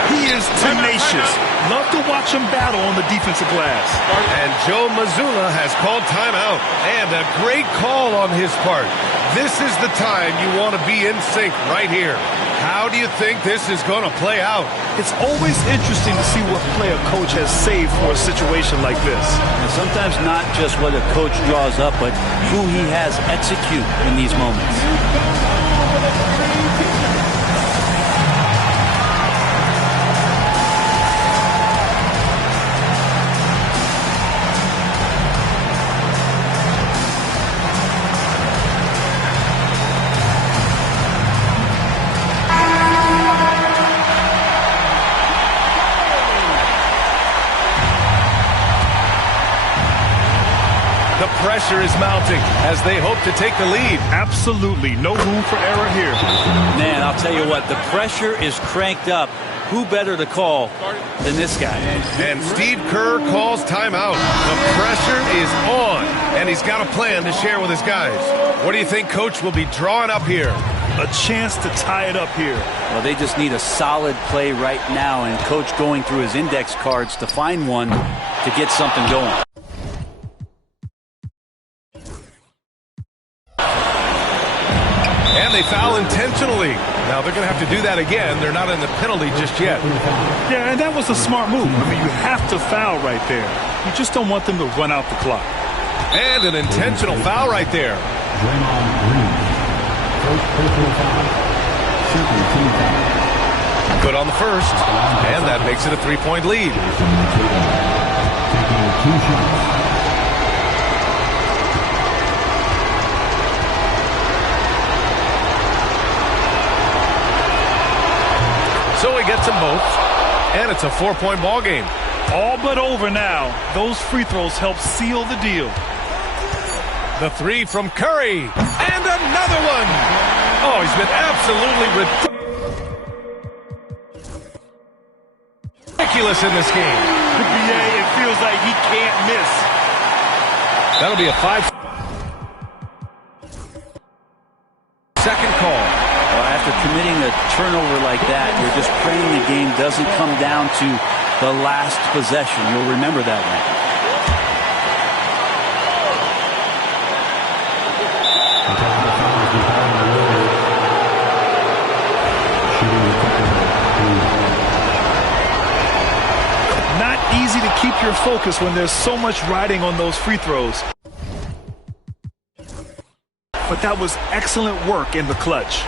He is tenacious. Love to watch him battle on the defensive glass. And Joe Mazzulla has called timeout. And a great call on his part. This is the time you want to be in sync right here. How do you think this is going to play out? It's always interesting to see what play a coach has saved for a situation like this. And sometimes not just what a coach draws up, but who he has execute in these moments. Pressure is mounting as they hope to take the lead. Absolutely no room for error here. Man, I'll tell you what, the pressure is cranked up. Who better to call than this guy? And Steve Kerr calls timeout. The pressure is on, and he's got a plan to share with his guys. What do you think Coach will be drawing up here? A chance to tie it up here. Well, they just need a solid play right now, and Coach going through his index cards to find one to get something going. And they foul intentionally. Now they're going to have to do that again. They're not in the penalty just yet. Yeah, and that was a smart move. I mean, you have to foul right there. You just don't want them to run out the clock. And an intentional foul right there. Good on the first. And that makes it a three-point lead. So he gets them both, and it's a 4-point ball game. All but over now. Those free throws help seal the deal. The three from Curry, and another one. Oh, he's been absolutely ridiculous in this game. BA, it feels like he can't miss. That'll be a 5-second call. After committing a turnover like that, you're just praying the game doesn't come down to the last possession. You'll remember that one. Not easy to keep your focus when there's so much riding on those free throws. But that was excellent work in the clutch.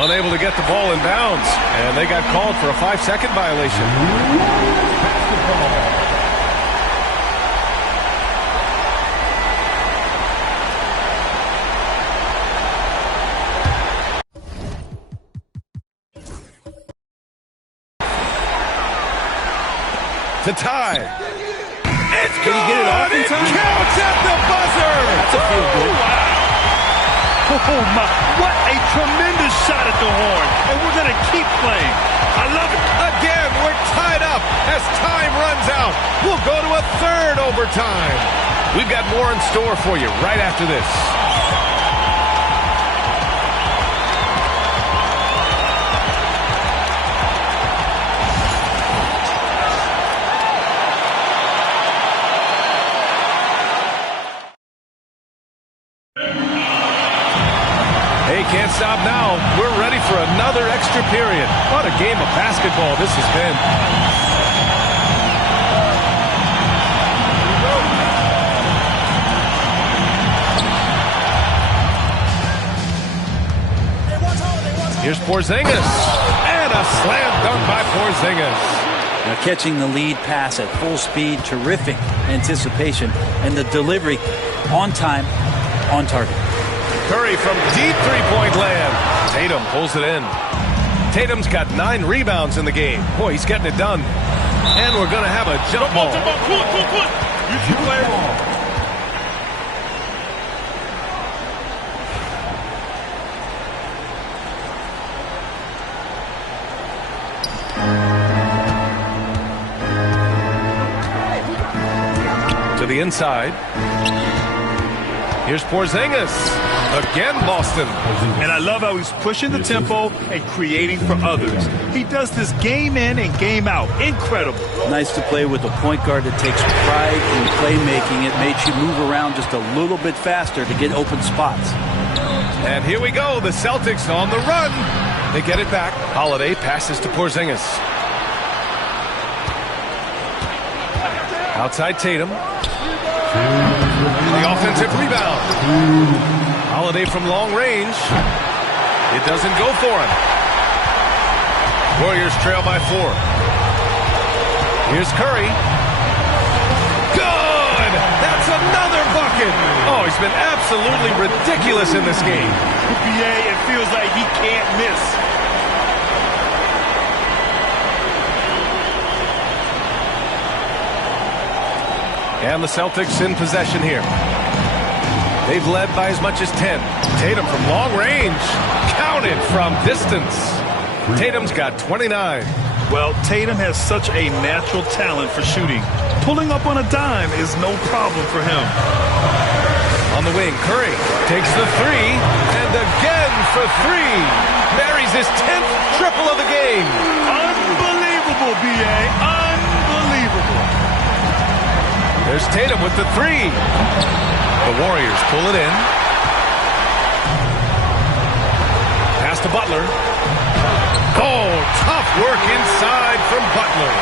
Unable to get the ball in bounds, and they got called for a 5-second violation. To tie. It's Did he get it off in time? It counts at the buzzer. That's a field goal. Wow. Oh, my. What a tremendous shot at the horn. And we're going to keep playing. I love it. Again, we're tied up as time runs out. We'll go to a third overtime. We've got more in store for you right after this. can't stop now. We're ready for another extra period. What a game of basketball this has been. Here's Porzingis. And a slam dunk by Porzingis. Now catching the lead pass at full speed, terrific anticipation, and the delivery on time, on target. Curry from deep three-point land. Tatum pulls it in. Tatum's got 9 rebounds in the game. Boy, he's getting it done. And we're going to have a jump ball. To the inside. Here's Porzingis. Again, Boston. And I love how he's pushing the tempo and creating for others. He does this game in and game out. Incredible. Nice to play with a point guard that takes pride in playmaking. It makes you move around just a little bit faster to get open spots. And here we go. The Celtics on the run. They get it back. Holiday passes to Porzingis. Outside Tatum. The offensive rebound. Holiday from long range. It doesn't go for him. Warriors trail by 4. Here's Curry. Good! That's another bucket! Oh, he's been absolutely ridiculous in this game. BA, it feels like he can't miss. And the Celtics in possession here. They've led by as much as 10. Tatum from long range. Counted from distance. Tatum's got 29. Well, Tatum has such a natural talent for shooting. Pulling up on a dime is no problem for him. On the wing, Curry takes the 3. And again for 3. Buries his 10th triple of the game. Unbelievable, B.A. Unbelievable. There's Tatum with the 3. The Warriors pull it in. Pass to Butler. Oh, tough work inside from Butler.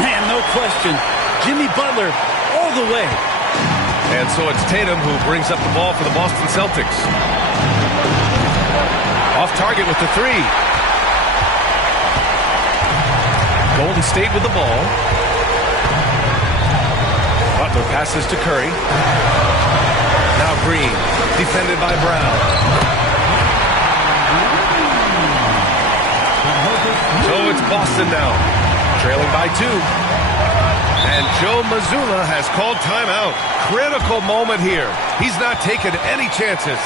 Man, no question. Jimmy Butler all the way. And so it's Tatum who brings up the ball for the Boston Celtics. Off target with the 3. Golden State with the ball. Butler passes to Curry. Now Green, defended by Brown. So it's Boston now, trailing by 2. And Joe Mazzulla has called timeout. Critical moment here. He's not taking any chances.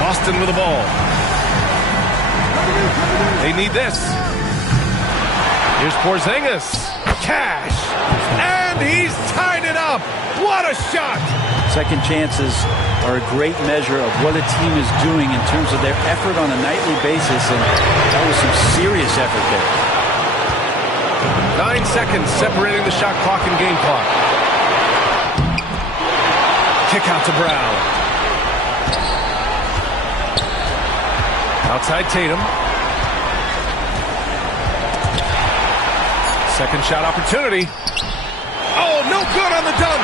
Boston with the ball. They need this. Here's Porzingis. Cash. And he's tied it up. What a shot. Second chances are a great measure of what a team is doing in terms of their effort on a nightly basis, and that was some serious effort there. 9 seconds separating the shot clock and game clock. Kick out to Brown. Outside Tatum. Second shot opportunity. Oh, no good on the dunk.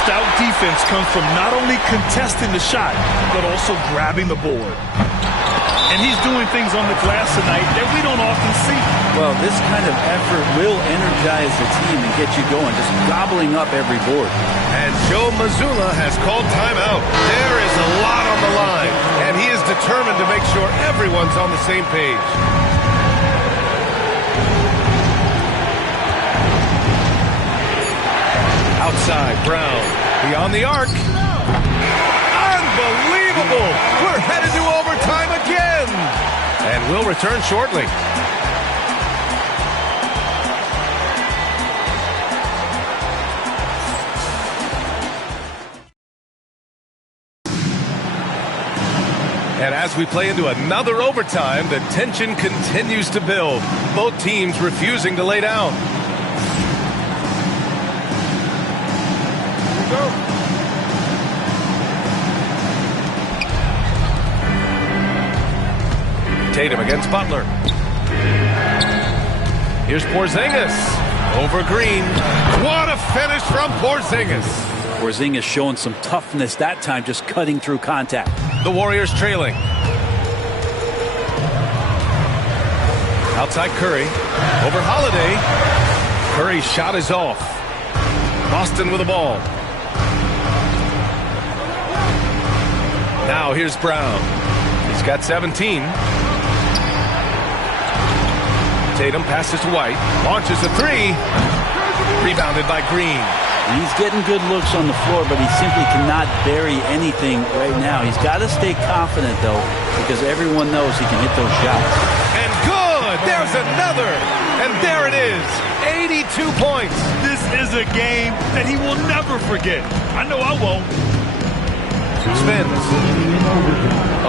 Stout defense comes from not only contesting the shot, but also grabbing the board. And he's doing things on the glass tonight that we don't often see. Well, this kind of effort will energize the team and get you going, just gobbling up every board. And Joe Mazzulla has called timeout. There is a lot on the line, and he is determined to make sure everyone's on the same page. side. Brown beyond the arc. Unbelievable! We're headed to overtime again! And we'll return shortly. And as we play into another overtime, the tension continues to build. Both teams refusing to lay down. Here we go. Tatum against Butler. Here's Porzingis over Green. What a finish from Porzingis. Porzingis showing some toughness that time, just cutting through contact. The Warriors trailing. Outside Curry. Over Holiday. Curry's shot is off. Boston with the ball. Now here's Brown. He's got 17. Tatum passes to White. Launches a three. Rebounded by Green. He's getting good looks on the floor, but he simply cannot bury anything right now. He's got to stay confident, though, because everyone knows he can hit those shots. And good! There's another! And there it is! 82 points! This is a game that he will never forget. I know I won't. Spins.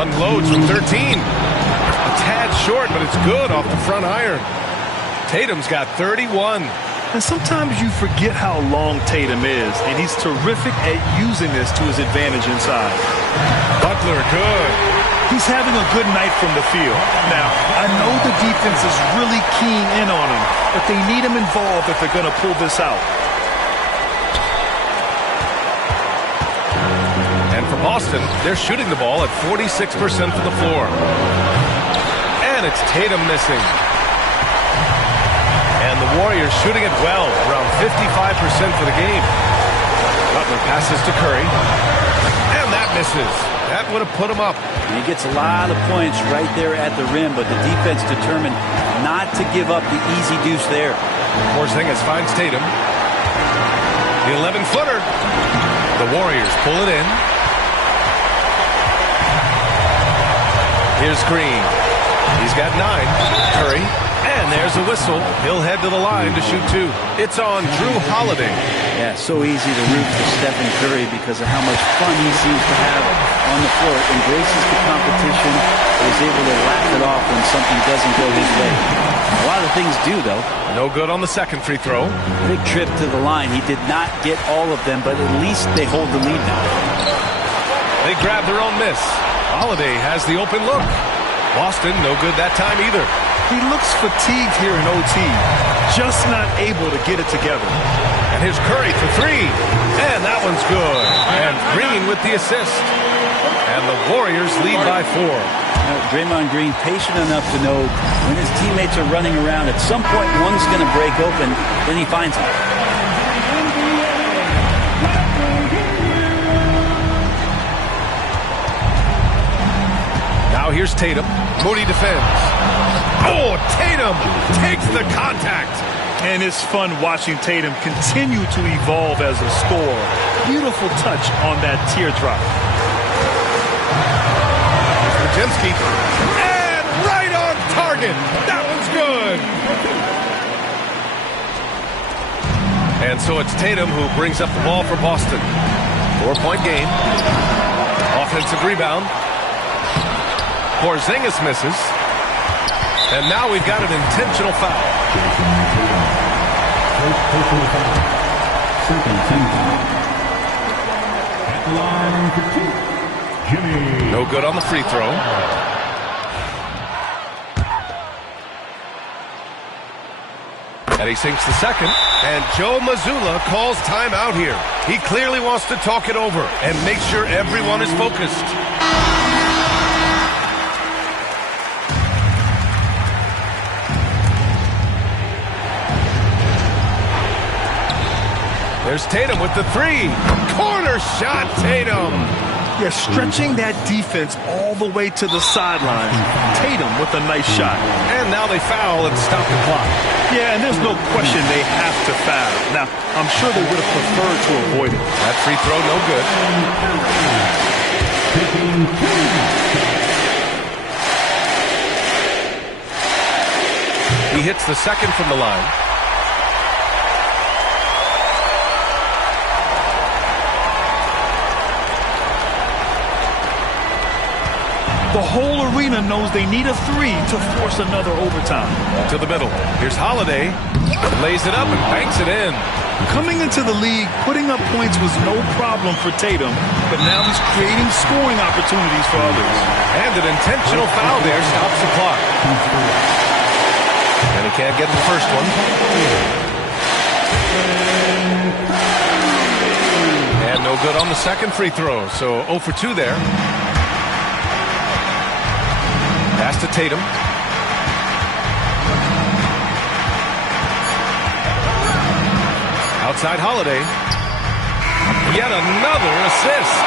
Unloads from 13. A tad short, but it's good off the front iron. Tatum's got 31. And sometimes you forget how long Tatum is, and he's terrific at using this to his advantage inside. Butler, good. He's having a good night from the field. Now, I know the defense is really keying in on him, but they need him involved if they're going to pull this out. And for Boston, they're shooting the ball at 46% from the floor. And it's Tatum missing. And the Warriors shooting it well, around 55% for the game. Butler passes to Curry. And that misses. That would have put him up. He gets a lot of points right there at the rim, but the defense determined not to give up the easy deuce there. Porzingis finds Tatum. The 11-footer. The Warriors pull it in. Here's Green. He's got 9. Curry. And there's a whistle. He'll head to the line to shoot 2. It's on Drew Holiday. Yeah, so easy to root for Stephen Curry because of how much fun he seems to have on the floor. Embraces the competition. Is able to laugh it off when something doesn't go his way. A lot of things do, though. No good on the second free throw. Big trip to the line. He did not get all of them, but at least they hold the lead now. They grab their own miss. Holiday has the open look. Boston, no good that time either. He looks fatigued here in OT, just not able to get it together. And here's Curry for 3. And that one's good. And Green with the assist. And the Warriors lead by 4. Draymond Green patient enough to know when his teammates are running around, at some point one's going to break open, then he finds it. Now here's Tatum. Moody defends. Oh, Tatum takes the contact. And it's fun watching Tatum continue to evolve as a scorer. Beautiful touch on that teardrop. Here's and right on target. That one's good. And so it's Tatum who brings up the ball for Boston. 4-point game. Offensive rebound. Porzingis misses. And now we've got an intentional foul. No good on the free throw. And he sinks the second. And Joe Mazzulla calls timeout here. He clearly wants to talk it over and make sure everyone is focused. There's Tatum with the 3. Corner shot, Tatum. Yeah, stretching that defense all the way to the sideline. Tatum with a nice shot. And And now they foul and stop the clock. Yeah, and there's no question they have to foul. Now, I'm sure they would have preferred to avoid it. That free throw, no good. He hits the second from the line. The whole arena knows they need a 3 to force another overtime. To the middle. Here's Holiday. Lays it up and banks it in. Coming into the league, putting up points was no problem for Tatum, but now he's creating scoring opportunities for others. And an intentional foul there stops the clock. And he can't get the first one. And no good on the second free throw. So 0 for 2 there. Pass to Tatum. Outside Holiday. Yet another assist.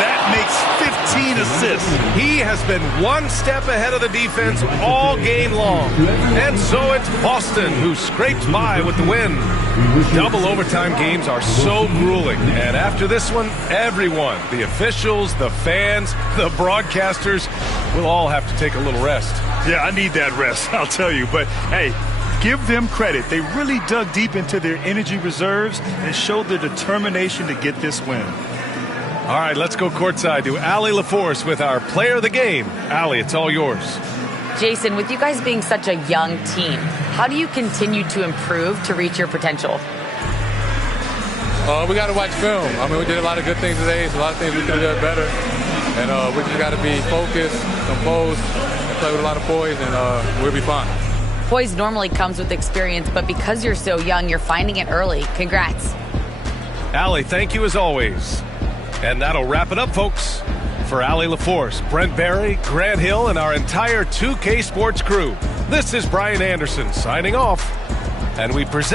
That makes 15 assists. He has been one step ahead of the defense all game long. And so it's Boston who scrapes by with the win. Double overtime games are so grueling. And after this one, everyone, the officials, the fans, the broadcasters, will all have to take a little rest. Yeah, I need that rest, I'll tell you. But, hey, give them credit. They really dug deep into their energy reserves and showed their determination to get this win. All right, let's go courtside to Allie LaForce with our player of the game. Allie, it's all yours. Jason, with you guys being such a young team, how do you continue to improve to reach your potential? We got to watch film. I mean, we did a lot of good things today. So a lot of things we could have done better. And we just got to be focused, composed, and play with a lot of poise, and we'll be fine. Poise normally comes with experience, but because you're so young, you're finding it early. Congrats. Allie, thank you as always. And that'll wrap it up, folks. For Allie LaForce, Brent Barry, Grant Hill, and our entire 2K Sports crew, this is Brian Anderson signing off. And we present